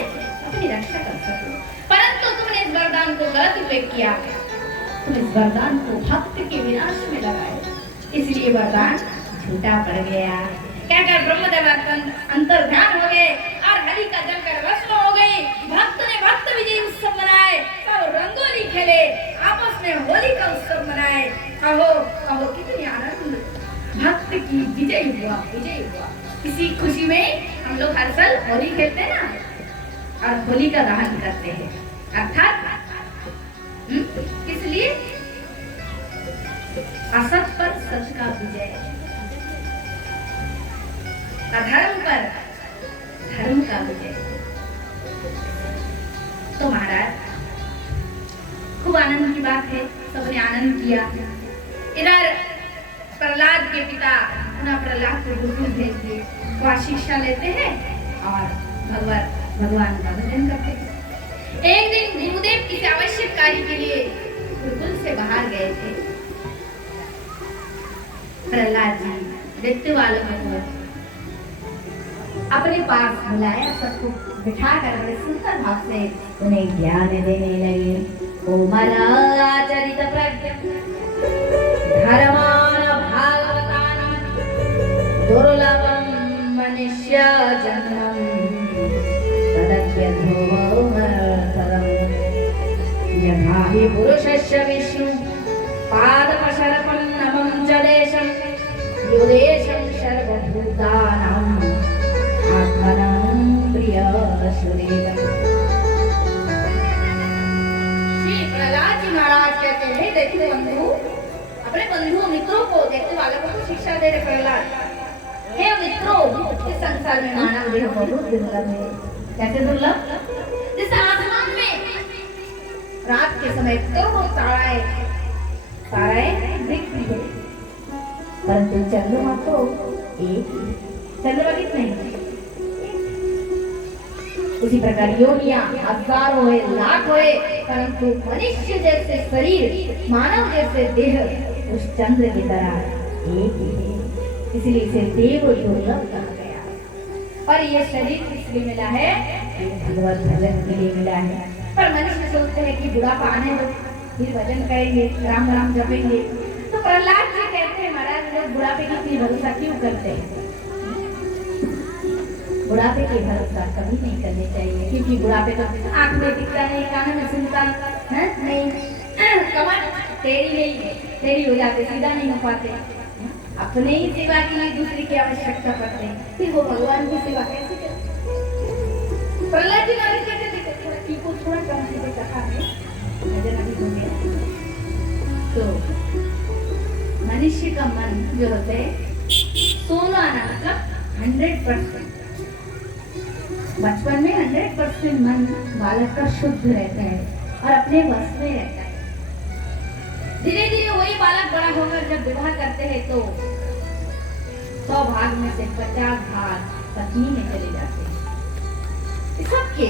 अपनी रक्षा कर सको, परंतु तुमने इस वरदान को गलत उपयोग किया। तुम इस वरदान को भक्त के विनाश में लगाए, इसलिए वरदान झूठा पड़ गया। क्या कर ब्रह्मदेव अंतर ध्यान हो गए और हरि का जमकर भस्म हो गई। भक्त ने भक्त विजय उत्सव मनाए, सब रंगोली खेले, आपस में होली का उत्सव मनाए। कहो कहो कितनी आनंद, भक्त की विजय हुआ, विजय हुआ। इसी खुशी में हम लोग हर साल होली खेलते हैं ना, और होली का दहन करते हैं, अर्थात इसलिए असत पर सच का विजय, अधर्म पर धर्म का विजय। तो महाराज खूब आनंद की बात है, सबने आनंद किया। इधर प्रहलाद के पिता पुनः प्रहलाद को गुरुकुल भेज दिए, वह शिक्षा लेते हैं और भगवान का भजन करते हैं। एक दिन गुरुदेव किसी आवश्यक कार्य के लिए गुरुकुल से बाहर गए थे। प्रहलाद जी देखते वालों को अपने पास बुलाया, सबको बिठाकर बड़े सुंदर भाव से उन्हें ज्ञान देने लगे। कोमलाचरित प्रज्ञ धर्मान भागवतानां दुर्लभं मनुष्य जन्मं तदद्भुतोऽमरतरम् यथा हि पुरुषस्य विष्णु पादपशरपं नमं च देशं युदेशं सर्वभूतानां आत्मनं प्रियसुरेवम्। श्री प्रहलाद जी महाराज कहते हैं, देखो बंधु, अपने बंधु मित्रों को, देखने वालों को शिक्षा दे रहे प्रहलाद। हे मित्रों, इस संसार में मानव देह बहुत दुर्लभ है। कैसे दुर्लभ? जैसे आसमान में रात के समय करोड़ों ताराएं दिखती है, परंतु चंद्रमा तो एक। चंद्रमा कितने? उसी प्रकार योनियां हजारों है, लाखों है, परंतु मनुष्य जैसे शरीर, मानव जैसे देह उस चंद्र की तरह एक ही है। इसलिए इसे देव दुर्लभ कहा गया। और ये शरीर किसलिए मिला है? भगवत भजन के लिए मिला है। पर मनुष्य सोचते हैं कि बुढ़ापा आने दो, फिर भजन करेंगे, राम राम जपेंगे। तो प्रहलाद जी कहते हैं, महाराज लोग बुढ़ापे की इतनी भरोसा क्यों करते हैं? बुढ़ापे की भरोसा कभी नहीं करनी चाहिए, क्योंकि बुढ़ापे तो आंख में दिखता नहीं, कान में सुनता नहीं, कमर टेढ़ी हो जाते, सीधा नहीं हो पाते, अपने ही सेवा के लिए दूसरी की आवश्यकता पड़ते हैं, फिर वो भगवान की सेवा कैसे करते? प्रहलाद जी महाराज कहते थे, थोड़ा कम से कथा है भजन अभी हो गया। तो मनुष्य का मन जो होता है सोना आना मतलब 100%। बचपन में 100% मन बालक का शुद्ध रहता है और अपने वश में रहता है। धीरे धीरे वही बालक बड़ा होकर जब विवाह करते हैं तो 100 भाग में से 50 भाग पत्नी में चले जाते हैं। सबके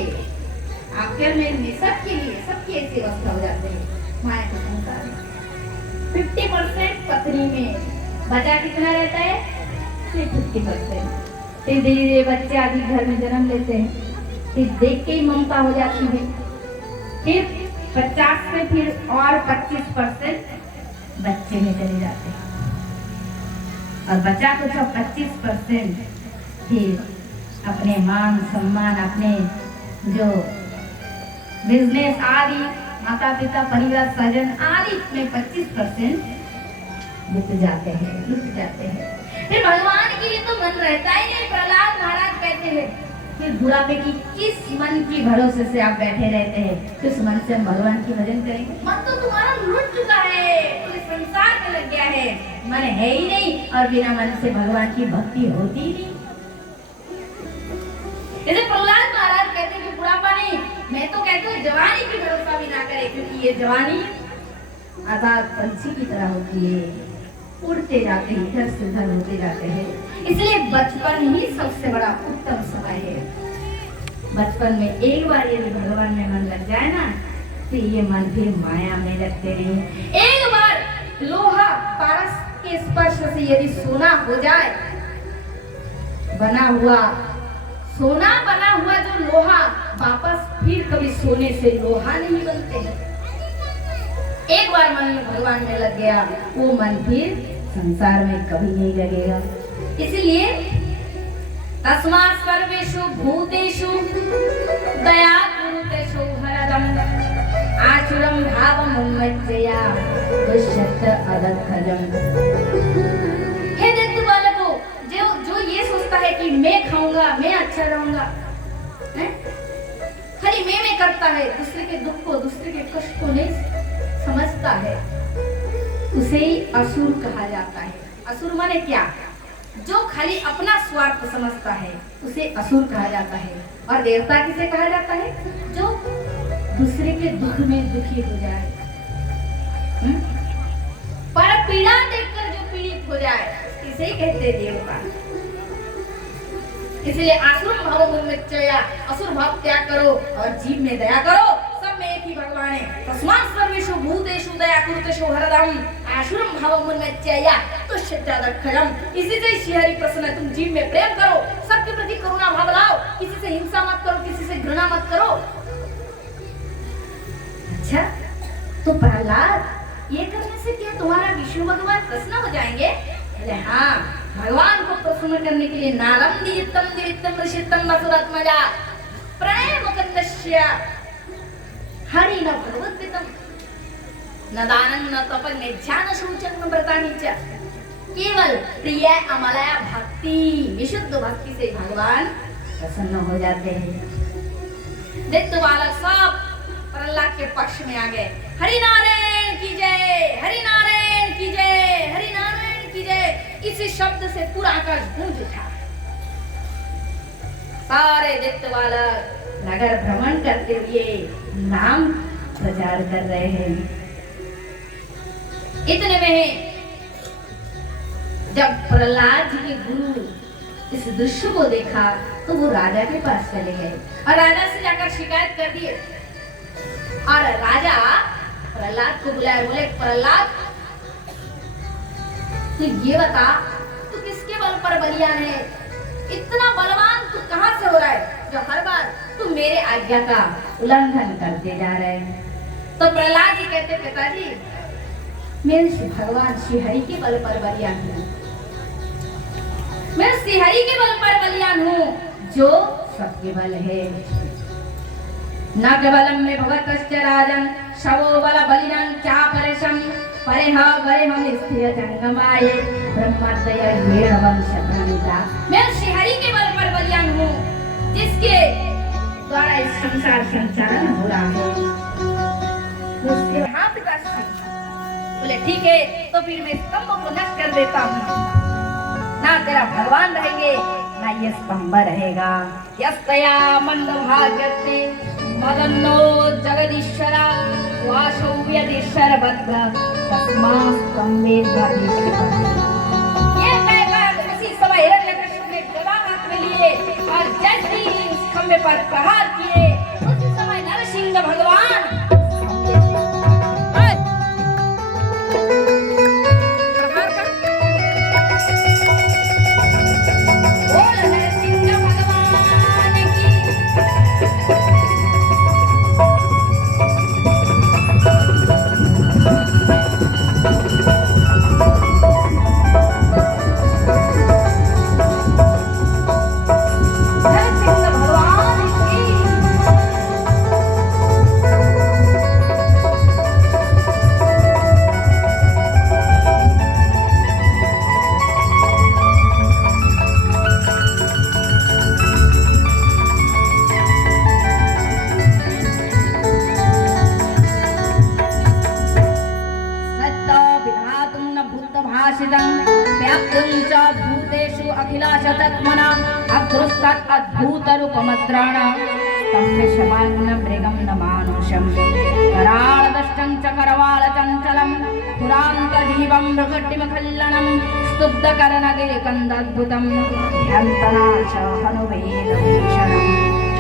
आखिर में सबके लिए सबकी ऐसी अवस्था हो जाते हैं। माया के संसार में 50% पत्नी में, बचा कितना रहता है? सिर्फ 50%। फिर धीरे धीरे बच्चे आदि घर में जन्म लेते हैं, फिर देख के ही ममता हो जाती है। फिर 50 में फिर और 25% बच्चे में चले जाते हैं और बचा कुछ 25% फिर अपने मान सम्मान, अपने जो बिजनेस आदि, माता पिता परिवार सजन आदि में 25% लुट जाते हैं। फिर भगवान के लिए तो मन रहता ही नहीं। प्रहलाद महाराज कहते हैं, फिर बुढ़ापे की किस मन की भरोसे से आप बैठे रहते हैं? किस मन से हम भगवान की भजन करेंगे? मन तो तुम्हारा लुट चुका है, पूरे संसार में लग गया है, मन है ही नहीं और बिना मन से भगवान की भक्ति होती ही नहीं। जैसे प्रहलाद महाराज कहते हैं कि बुढ़ापा नहीं, मैं तो कहती हूँ जवानी की भरोसा भी ना करे, क्योंकि ये जवानी आजाद पंछी की तरह होती है, उड़ते जाते हैं, इधर से उधर होते जाते हैं। इसलिए बचपन ही सबसे बड़ा उत्तम समय है। बचपन में एक बार यदि भगवान में मन लग जाए ना, तो ये मन फिर माया में लगते नहीं। एक बार लोहा पारस के स्पर्श से यदि सोना हो जाए, सोना बना हुआ जो लोहा वापस फिर कभी सोने से लोहा नहीं बनते हैं। एक बार मन में भगवान में लग गया, वो मन फिर संसार में कभी नहीं लगेगा। इसलिए तस्मात् सर्वेषु भूतेषु दया कुरुतेषु हरदम आचुरम भावम उन्मज्जया दुष्यत्र अदखजम। हे दैत्य बालकों, जो ये सोचता है कि मैं खाऊंगा, मैं अच्छा रहूंगा, खाली मैं करता है, दूसरे के दुख को, दूसरे के कष्ट को नहीं समझता है, उसे ही असुर कहा जाता है। असुर माने क्या? जो खाली अपना स्वार्थ समझता है उसे असुर कहा जाता है। और देवता किसे कहा जाता है? जो दूसरे के दुख में दुखी हो जाए, हम्म? पर पीड़ा देखकर जो पीड़ित हो जाए इसे ही कहते हैं देवता। इसलिए आसुर भाव में चया, असुर भाव त्याग करो और जीव में दया करो। सब में एक ही भगवान है। तस्मात् सर्वेषु भूतेषु दया कुरुतेषु हरदम आसुरं भाव में चया तुष्यत्यादक्षयम्। इसी से श्री हरि प्रसन्न है। तुम जीव में प्रेम करो, सबके प्रति करुणा भाव लाओ, किसी से हिंसा मत करो, किसी से घृणा मत करो। अच्छा, तो प्रहलाद ये करने से क्या तुम्हारा विष्णु भगवान प्रसन्न हो जाएंगे? अरे हाँ, भगवान को प्रसन्न करने के लिए नारम दिवित्तम दिवित्तम ऋषित्तम वसुरात्मजा प्रणय मुकुन्दस्य हरि न भगवद्वितम न दानं न तपं न ध्यान शौचं न व्रतानि च केवल प्रिय अमलया भक्ति, विशुद्ध भक्ति से भगवान प्रसन्न हो जाते हैं। दैत्य बालक सब प्रहलाद के पक्ष में आ गए। हरि नारायण की जय, हरि नारायण की जय, हरि नारायण की जय। इसी शब्द से पूरा आकाश गूंज उठा। सारे दैत्य बालक नगर भ्रमण करते हुए नाम प्रचार कर रहे हैं। इतने में जब प्रहलाद जी के गुरु इस दृश्य को देखा तो वो राजा के पास चले गए और राजा से जाकर शिकायत कर दिए। और राजा प्रहलाद को बुलाया, बोले प्रहलाद तू ये बता, तू किसके बल पर बलियान है? इतना बलवान तू कहां से हो रहा है जो हर बार तू मेरे आज्ञा का उल्लंघन करते जा रहे हैं? तो प्रहलाद जी कहते, पिताजी मैं भगवान श्री हरि के बल पर बलियान हूँ, मैं श्री हरि के बल पर बलियान हूँ जो सबके बल है। न केवलम में भगवतश्च राजन शवो बल बलिनां चापरेशम परेह गरेहम स्थिर जंगमाय ब्रह्मदय वेणवंशप्रणीता। मैं श्री हरि के बल पर बलियान हूँ जिसके द्वारा इस संसार संचालन हो रहा है। उसके हाथ का बोले ठीक है, तो फिर मैं स्तंभ को नष्ट कर देता हूँ। ना तेरा भगवान रहेंगे ना ये स्तंभ रहेगा। यस्तया मंदभाग्यते मदन्नो जगदीश्वरा वासो व्यदीश्वर बद्ध तस्मास्तंभे धर्मेश्वर। ये कहकर उसी समय हिरण्यकश्यप ने गदा हाथ में लिए और जैसे ही उस खंभे पर प्रहार किए उसी समय नरसिंह भगवान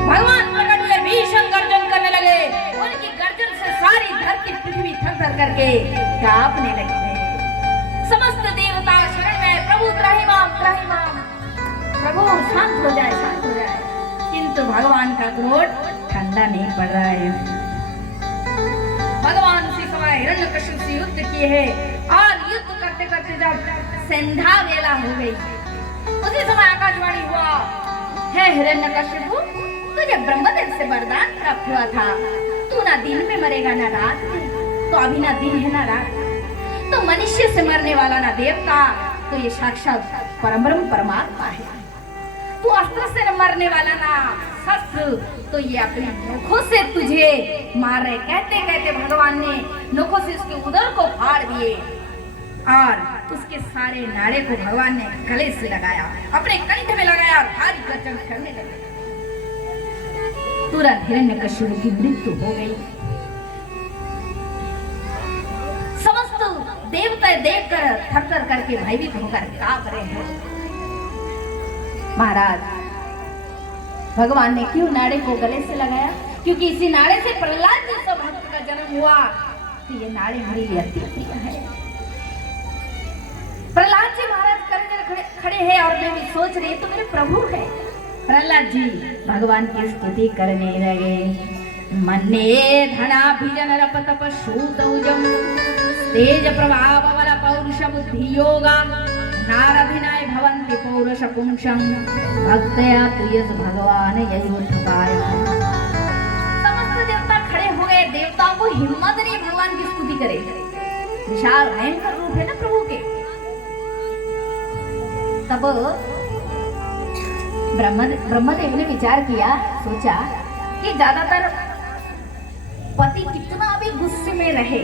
भगवान प्रकट हुए, भीषण गर्जन करने लगे। उनकी गर्जन से सारी धरती पृथ्वी थर-थर करके कांपने लगी। समस्त देवता शरण में प्रभु त्राहिमाम त्राहिमाम, प्रभु शांत हो जाए, शांत हो जाए। किंतु भगवान का क्रोध ठंडा नहीं पड़ रहा है। भगवान उसी समय हिरण्यकश्यप से युद्ध किए हैं और युद्ध करते करते जब संध्या वेला हो गई उसी समय आकाशवाणी हुआ, हे हिरण्यकश्यप, तुझे ब्रह्मदेव से वरदान प्राप्त हुआ था, तू ना दिन में मरेगा ना रात में। तो अभी ना दिन है ना रात, तो मनुष्य से मरने वाला ना देवता, तो ये साक्षात परमब्रह्म परमात्मा है। तू अस्त्र से न मरने वाला ना शस्त्र, तो ये अपने नोखों से तुझे मार रहे। कहते कहते भगवान ने नोखों से उसके उदर को फाड़ दिए और उसके सारे नाड़े को भगवान ने गले से लगाया, अपने कंठ में लगाया और भारी गर्जन करने लगे। तुरंत हिरण्यकश्यप की मृत्यु हो गई। उसे देखकर थर-थर करके भयभीत होकर कांप रहे हैं। महाराज, भगवान ने क्यों नाड़े को गले से लगाया? क्योंकि इसी नाड़े से प्रहलाद जैसा भक्त का जन्म हुआ, तो ये नाड़े मेरे लिए अति प्रिय है। प्रहलाद जी महाराज खड़े हैं और मैं भी सोच रही तो मेरे प्रभु है। प्रहलाद जी भगवान की स्तुति करने लगे। मन्ने धनाभिजन रपतप शूतौजम तेज प्रभाव बल पौरुष बुद्धि योगा नारभिनय भवन्ति पौरुष पुंसं भक्तया प्रियस भगवान ययोद्धपाय। समस्त देवता खड़े हो गए। देवताओं को हिम्मत नहीं भगवान की स्तुति करे। विशाल भयंकर रूप है ना प्रभु के। तब ब्रह्मदेव ने विचार किया, सोचा कि ज्यादातर पति कितना भी गुस्से में रहे,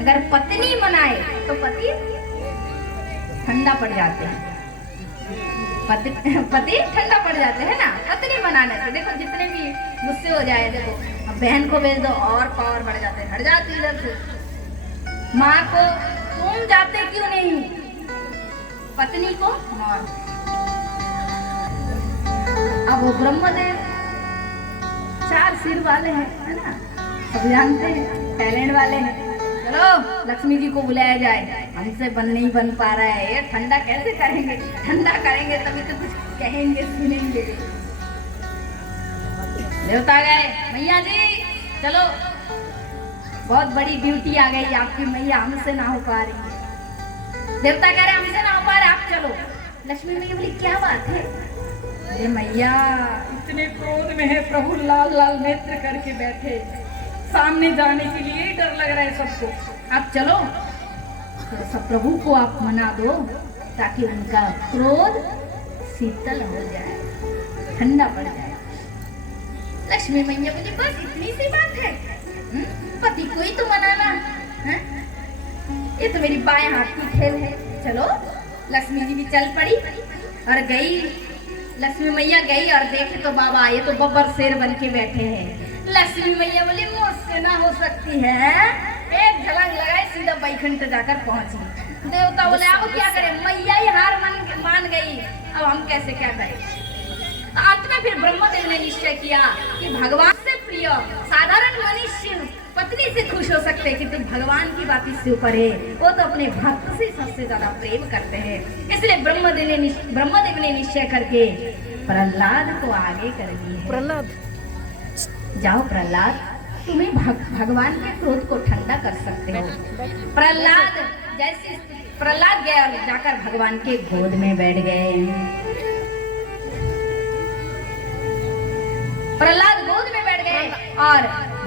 अगर पत्नी मनाए तो पति ठंडा पड़ जाते हैं। पति ठंडा पड़ जाते हैं ना पत्नी मनाने से। देखो जितने भी गुस्से हो जाए, देखो अब बहन को भेज दो और पावर बढ़ जाते हैं, हट जाती इधर से। माँ को तुम जाते क्यों नहीं, पत्नी को मार। अब वो ब्रह्मदेव 4 सिर वाले हैं, है ना, सब जानते हैं, टैलेंट वाले हैं। चलो लक्ष्मी जी को बुलाया जाए, हमसे नहीं बन पा रहा है, ये ठंडा कैसे करेंगे? ठंडा करेंगे तभी तो कुछ कहेंगे सुनेंगे। देवता गए, मैया जी चलो, बहुत बड़ी ड्यूटी आ गई आपकी मैया, हमसे ना हो पा रही। देवता कह रहे हमसे ना हो पा रहे, आप चलो। लक्ष्मी मैया बोली क्या बात है? अरे मैया इतने क्रोध में है प्रभु, लाल लाल नेत्र करके बैठे, सामने जाने के लिए डर लग रहा है सबको। आप चलो तो सब प्रभु को आप मना दो ताकि उनका क्रोध शीतल हो जाए, ठंडा पड़ जाए। लक्ष्मी मैया बोली बस इतनी सी बात है, पति को ही तो मनाना है, ये तो मेरी बाएं हाथ की खेल है। चलो लक्ष्मी जी भी चल पड़ी और गई। लक्ष्मी मैया गई और देखे तो बाबा ये तो बब्बर शेर बन के बैठे हैं। लक्ष्मी मैया बोली मुझसे ना हो सकती है, एक झलक लगाए सीधा बैकुंठ जाकर पहुंची। देवता बोले अब क्या करें, मैया ही हार मान गई, अब हम कैसे क्या करें? अंत में फिर ब्रह्मदेव ने निश्चय किया कि भगवान से प्रिय साधारण मनुष्य पत्नी से खुश हो सकते, किंतु भगवान की बात इससे ऊपर है, वो तो अपने भक्त से सबसे ज्यादा प्रेम करते हैं। इसलिए ब्रह्मदेव ने निश्चय करके प्रहलाद को आगे कर दिया। प्रहलाद जाओ, प्रहलाद तुम्हें भगवान के क्रोध को ठंडा कर सकते हो। प्रहलाद गए और जाकर भगवान के गोद में बैठ गए। प्रहलाद गोद में बैठ गए और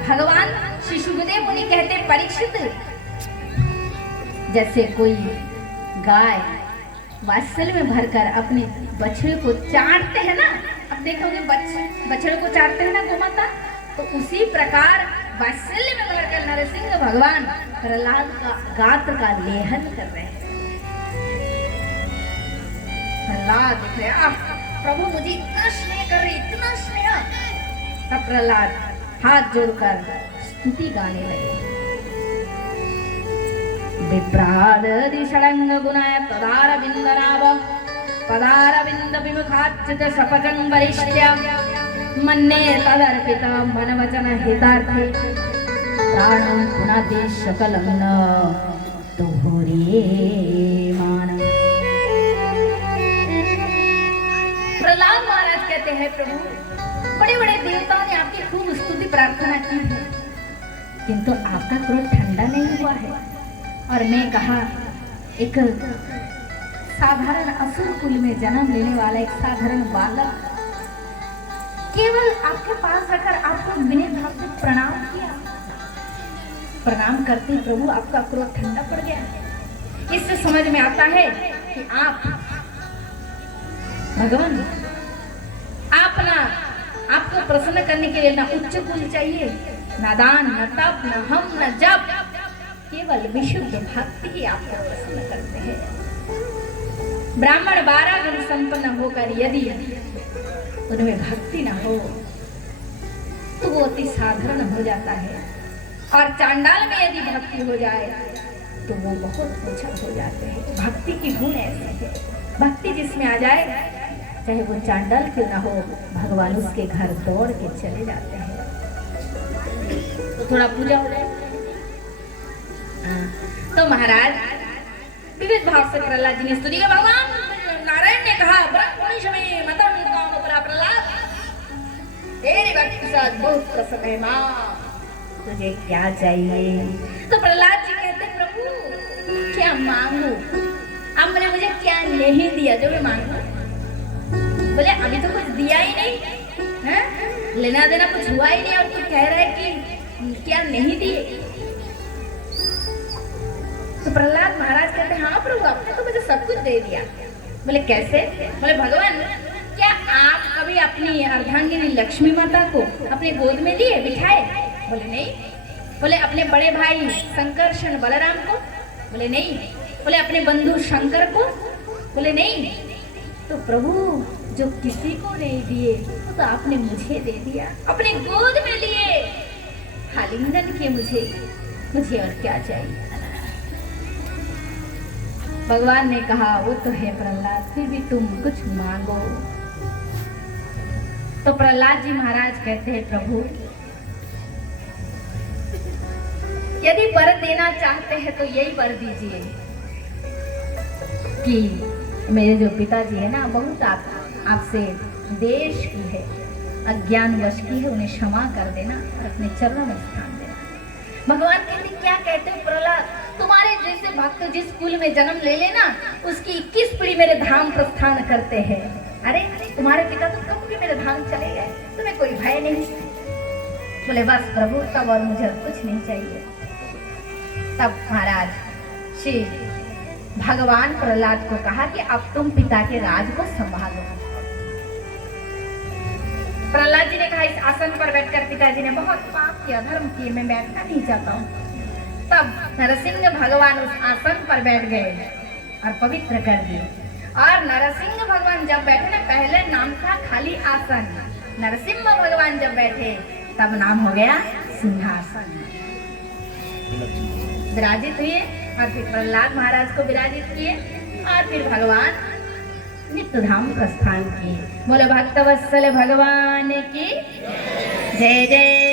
भगवान श्री सुखदेव मुनि कहते परीक्षित, जैसे कोई गाय वात्सल्य में भरकर अपने बछड़े को चाटते हैं ना, अब देखोगे बछड़े को चाटते हैं ना गोमाता, तो उसी प्रकार वात्सल्य में भरकर नरसिंह भगवान प्रहलाद का गात्र का लेहन कर रहे हैं। प्रहलाद देख रहे प्रभु मुझे इतना स्नेह कर रहे, इतना स्नेह। तब प्रहलाद हाथ जोड़कर स्तुति गाने लगे। विप्रादि षडंग गुणाय तदारविंद नाभ पदारविंद विमुखाच्युत सपटं वरिष्ठ्य मन्ने तदर्पित मन वचन हितार्थे प्राणं पुनाति सकलं न तुहुरीमान। प्रहलाद महाराज कहते हैं प्रभु बड़े बड़े देवताओं ने आपकी खूब स्तुति प्रार्थना की है, किंतु आपका क्रोध ठंडा नहीं हुआ है। और मैं कहा एक साधारण असुर कुल में जन्म लेने वाला एक साधारण बालक केवल आपके पास आकर आपको विनय भाव से प्रणाम किया, प्रणाम करते प्रभु आपका क्रोध ठंडा पड़ गया। इससे समझ में आता है कि आप भगवान आपको प्रसन्न करने के लिए ना उच्च कुल चाहिए, ना दान, न तप, न हम, न जप, केवल विशुद्ध भक्ति ही आपको प्रसन्न करते हैं। ब्राह्मण 12 गुण संपन्न होकर यदि उनमें भक्ति न हो तो वो अति साधारण हो जाता है, और चांडाल में यदि भक्ति हो जाए तो वो बहुत ऊंचा हो जाते हैं। भक्ति की गुण ऐसी है, भक्ति जिसमें आ जाए, चाहे वो चांडाल क्यों ना हो, भगवान उसके घर दौड़ के चले जाते हैं। तो थोड़ा पूजा हो जाए। तो महाराज विविध भाव से प्रहलाद जी ने स्तुति की। भगवान नारायण ने कहा, ब्रह्मणि में मतम काम प्रहलाद, तेरी भक्ति के साथ बहुत प्रसन्न है माँ, तुझे क्या चाहिए? तो प्रहलाद जी कहते, प्रभु क्या मांगू? आपने मुझे क्या नहीं दिया जो मैं मांगू? बोले अभी तो कुछ दिया ही नहीं है, लेना देना कुछ हुआ ही नहीं, और तू कह रहा है कि क्या नहीं दिए? तो प्रहलाद महाराज कहते, हाँ प्रभु आपने तो मुझे सब कुछ दे दिया। बोले कैसे? बोले भगवान क्या आप कभी अपनी अर्धांगिनी लक्ष्मी माता को अपने गोद में लिए बिठाए? बोले नहीं। बोले अपने बड़े भाई संकर्षण बलराम को? बोले नहीं। बोले अपने बंधु शंकर को? बोले नहीं। तो प्रभु जो किसी को नहीं दिए वो तो आपने मुझे दे दिया, अपने गोद में लिए, आलिंगन किए मुझे और क्या चाहिए? भगवान ने कहा, वो तो है प्रहलाद, फिर भी तुम कुछ मांगो। तो प्रहलाद जी महाराज कहते हैं, प्रभु यदि वर देना चाहते हैं तो यही वर दीजिए कि मेरे जो पिताजी है ना, बहुत आपसे देश की है, अज्ञान वश की है, उन्हें क्षमा कर देना और अपने चरणों में स्थान देना। भगवान कहते, क्या कहते हो प्रहलाद, तुम्हारे जैसे भक्त जिस कुल में जन्म ले लेना उसकी 21 पीढ़ी मेरे धाम प्रस्थान करते हैं। अरे तुम्हारे पिता तो कब भी मेरे धाम चले गए, तुम्हें कोई भय नहीं? बोले बस प्रभु, तब और मुझे कुछ नहीं चाहिए। तब महाराज श्री भगवान प्रहलाद को कहा कि अब तुम पिता के राज को संभालो। प्रहलाद जी ने कहा, इस आसन पर बैठकर पिताजी ने बहुत पाप किया, धर्म किए, मैं बैठना नहीं चाहता हूँ। तब नरसिंह भगवान उस आसन पर बैठ गए और पवित्र कर दिए। और नरसिंह भगवान जब बैठे ना, पहले नाम था खाली आसन, नरसिंह भगवान जब बैठे तब नाम हो गया सिंहासन। विराजित हुए और फिर प्रहलाद महाराज को विराजित किए और फिर भगवान नित्य धाम प्रस्थान किए। बोले भक्तवत्सल भगवान की जय जय।